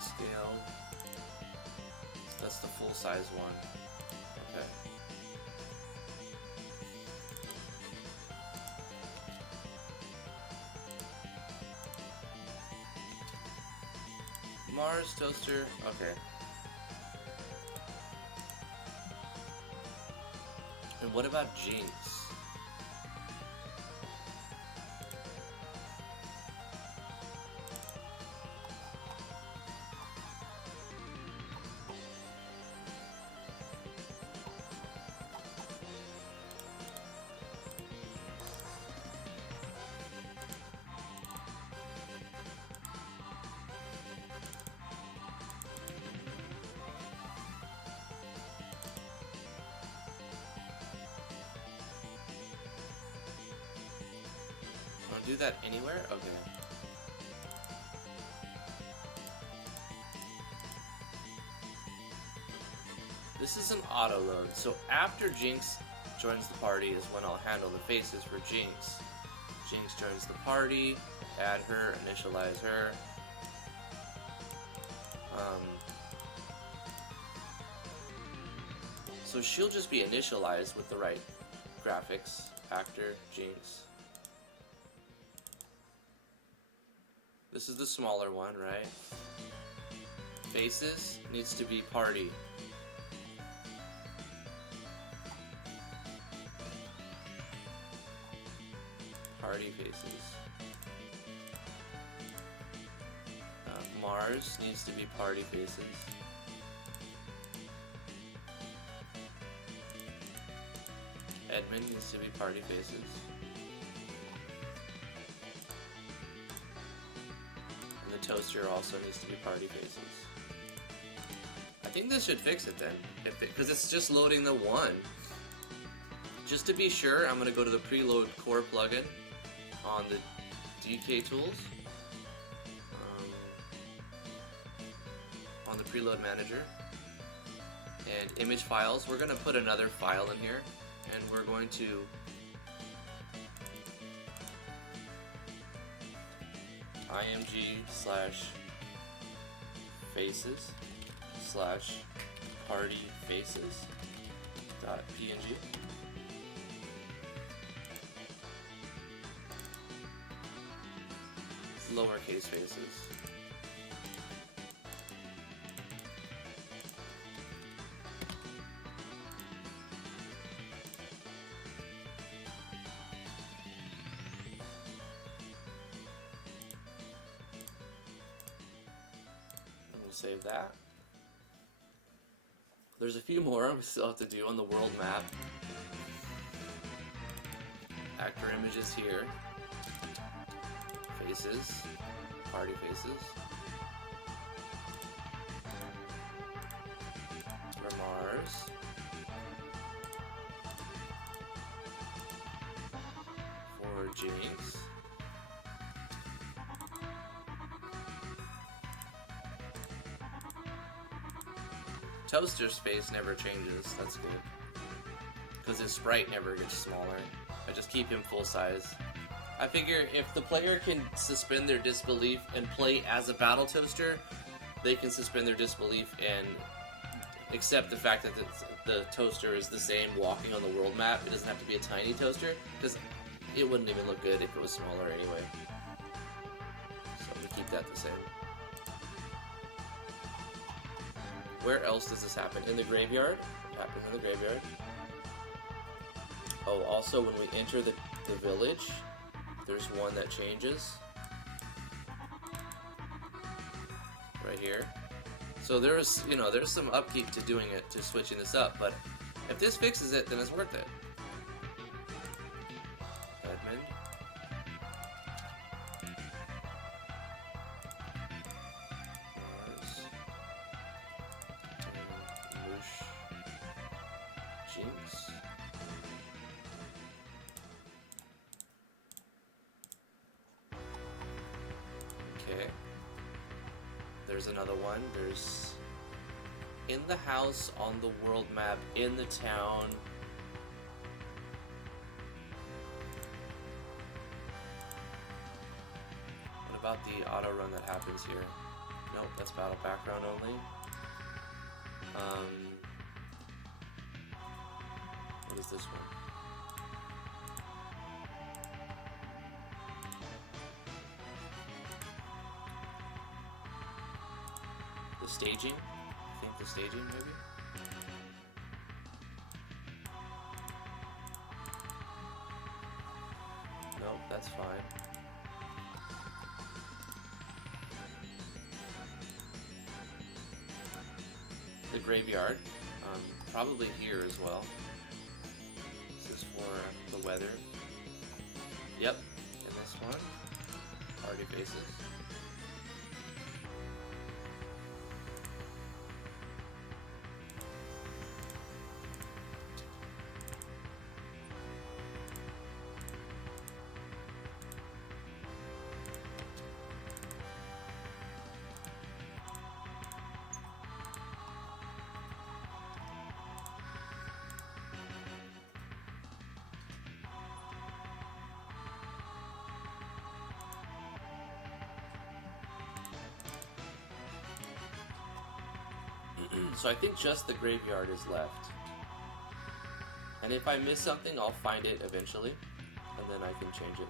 Scale. That's the full size one. Okay. Mars toaster. Okay. And what about Jinx? Do that anywhere? Okay. This is an auto load, so after Jinx joins the party is when I'll handle the faces for Jinx. Jinx joins the party, add her, initialize her. So she'll just be initialized with the right graphics. Actor, Jinx. This is the smaller one, right? Faces needs to be party. Party faces. Mars needs to be party faces. Edmund needs to be party faces. The toaster also needs to be party faces. I think this should fix it then, because it's just loading the one. Just to be sure, I'm going to go to the preload core plugin on the DK tools. On the preload manager. And image files, we're going to put another file in here, and we're going to img/faces/partyfaces.png. Lowercase faces. Save that. There's a few more we still have to do on the world map. Actor images here. Faces. Party faces. For Mars. For Jinx. Toaster space never changes, that's good. Because his sprite never gets smaller. I just keep him full size. I figure if the player can suspend their disbelief and play as a battle toaster, they can suspend their disbelief and accept the fact that the toaster is the same walking on the world map. It doesn't have to be a tiny toaster, because it wouldn't even look good if it was smaller anyway. So we keep that the same. Where else does this happen? In the graveyard? It happens in the graveyard. Oh, also when we enter the village, there's one that changes. Right here. So there's some upkeep to doing it, to switching this up, but if this fixes it, then it's worth it. Edmund. Mars. Moosh. there's another one. There's in the house, on the world map, in the town. What about the auto run that happens here? Nope, that's battle background only. What is this one? The staging? I think the staging, maybe? Nope, that's fine. The graveyard, probably here as well. This is for the weather. Yep, and this one, party faces. So I think just the graveyard is left. And if I miss something, I'll find it eventually, and then I can change it.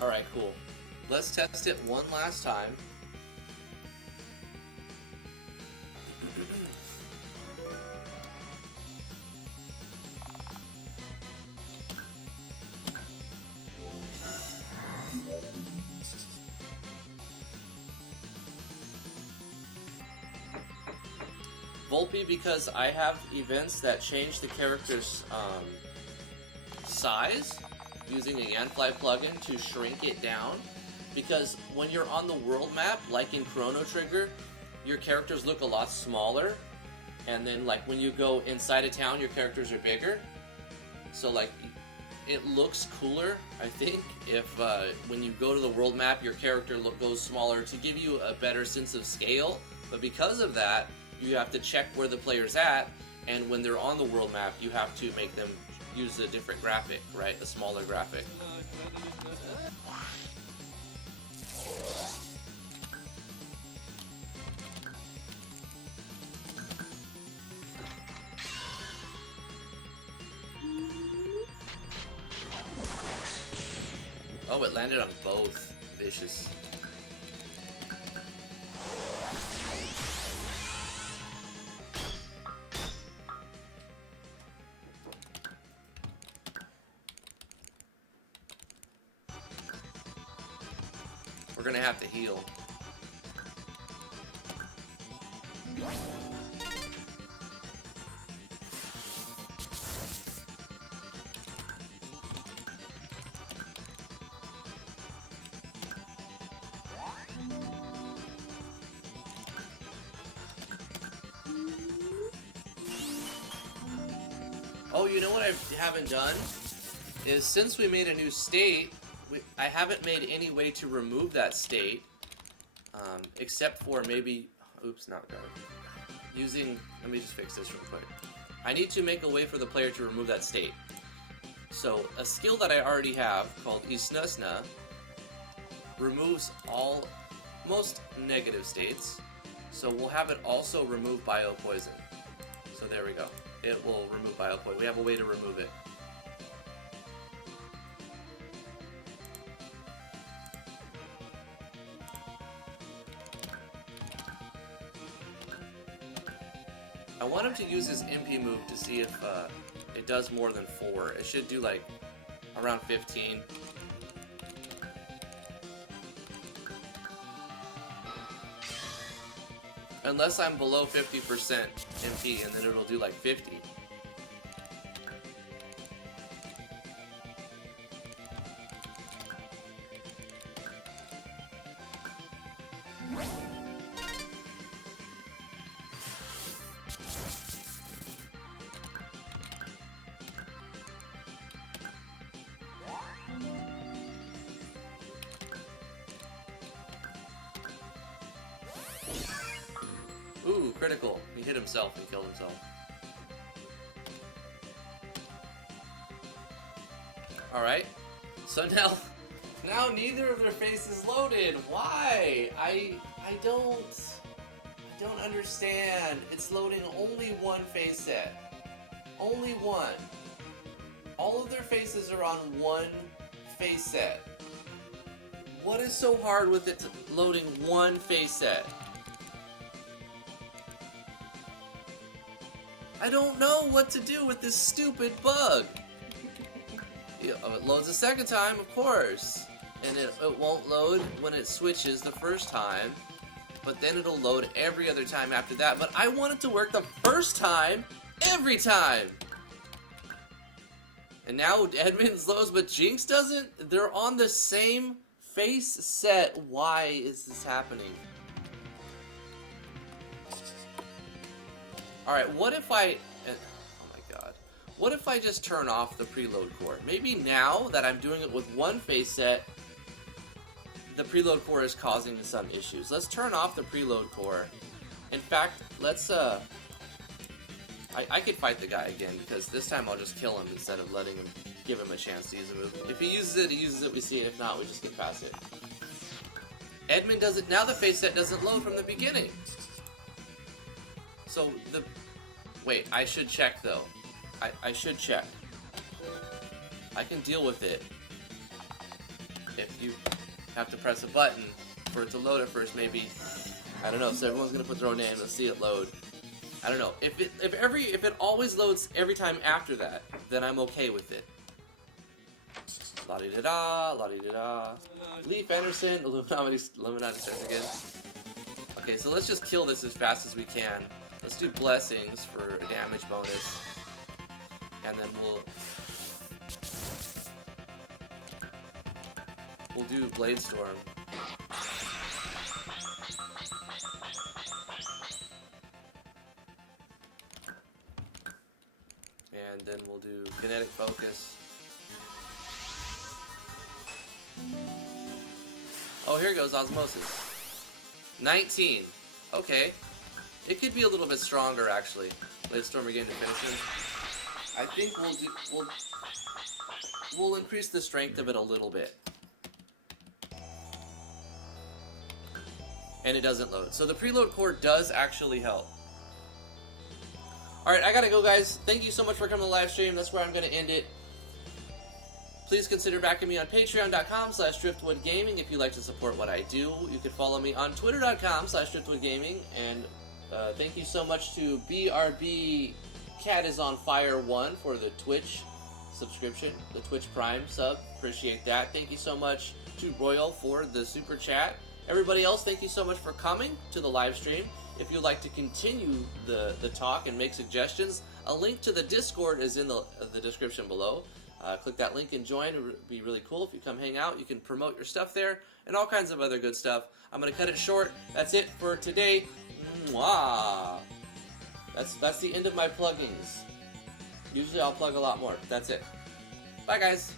Alright, cool. Let's test it one last time. Volpe, because I have events that change the character's size, using a Yanfly plugin to shrink it down, because when you're on the world map, like in Chrono Trigger, your characters look a lot smaller, and then like when you go inside a town, your characters are bigger. So like, it looks cooler, I think, if when you go to the world map, your character goes smaller to give you a better sense of scale. But because of that, you have to check where the player's at, and when they're on the world map, you have to make them use a different graphic, right? A smaller graphic. Oh, it landed on both. Vicious. We're gonna have to heal. Oh, you know what I haven't done? Is since we made a new state, I haven't made any way to remove that state, except for maybe, oops, not done. Using, let me just fix this real quick. I need to make a way for the player to remove that state. So a skill that I already have called Isnusna removes all most negative states. So we'll have it also remove biopoison. So there we go. It will remove biopoison. We have a way to remove it. I want him to use his MP move to see if it does more than 4. It should do like around 15. Unless I'm below 50% MP, and then it'll do like 50. Ooh, critical. He hit himself and killed himself. Alright. So now neither of their faces loaded. Why? I don't understand. It's loading only one face set. Only one. All of their faces are on one face set. What is so hard with it loading one face set? I don't know what to do with this stupid bug. It loads a second time, of course. And it won't load when it switches the first time. But then it'll load every other time after that. But I want it to work the first time, every time. And now Edmonds loads, but Jinx doesn't? They're on the same face set. Why is this happening? Alright, what if I... oh my god. What if I just turn off the preload core? Maybe now that I'm doing it with one face set, the preload core is causing some issues. Let's turn off the preload core. In fact, let's... I could fight the guy again, because this time I'll just kill him instead of letting him... give him a chance to use a move. If he uses it, he uses it, we see it. If not, we just get past it. Edmund does it... now the face set doesn't load from the beginning. So, the... wait, I should check, though. I should check. I can deal with it. If you have to press a button for it to load at first, maybe... I don't know, so everyone's gonna put their own name, let's see it load. I don't know. If it always loads every time after that, then I'm okay with it. La-di-da-da, la-di-da-da. Leaf Anderson, Illuminati starts again. Okay, so let's just kill this as fast as we can. Let's do blessings for a damage bonus. And then we'll do Blade Storm. And then we'll do Kinetic Focus. Oh, here goes Osmosis. 19. Okay. It could be a little bit stronger, actually. Blade Storm again to finish him. I think we'll increase the strength of it a little bit. And it doesn't load. So the preload core does actually help. Alright, I gotta go, guys. Thank you so much for coming to the live stream. That's where I'm gonna end it. Please consider backing me on patreon.com/driftwoodgaming if you'd like to support what I do. You can follow me on twitter.com/driftwoodgaming. And thank you so much to BRB Cat is on Fire 1 for the Twitch subscription, the Twitch Prime sub. Appreciate that. Thank you so much to Royal for the super chat. Everybody else, thank you so much for coming to the live stream. If you'd like to continue the talk and make suggestions, a link to the Discord is in the description below. Click that link and join. It would be really cool if you come hang out. You can promote your stuff there and all kinds of other good stuff. I'm going to cut it short. That's it for today. Mwah! That's the end of my pluggings. Usually I'll plug a lot more, but that's it. Bye, guys.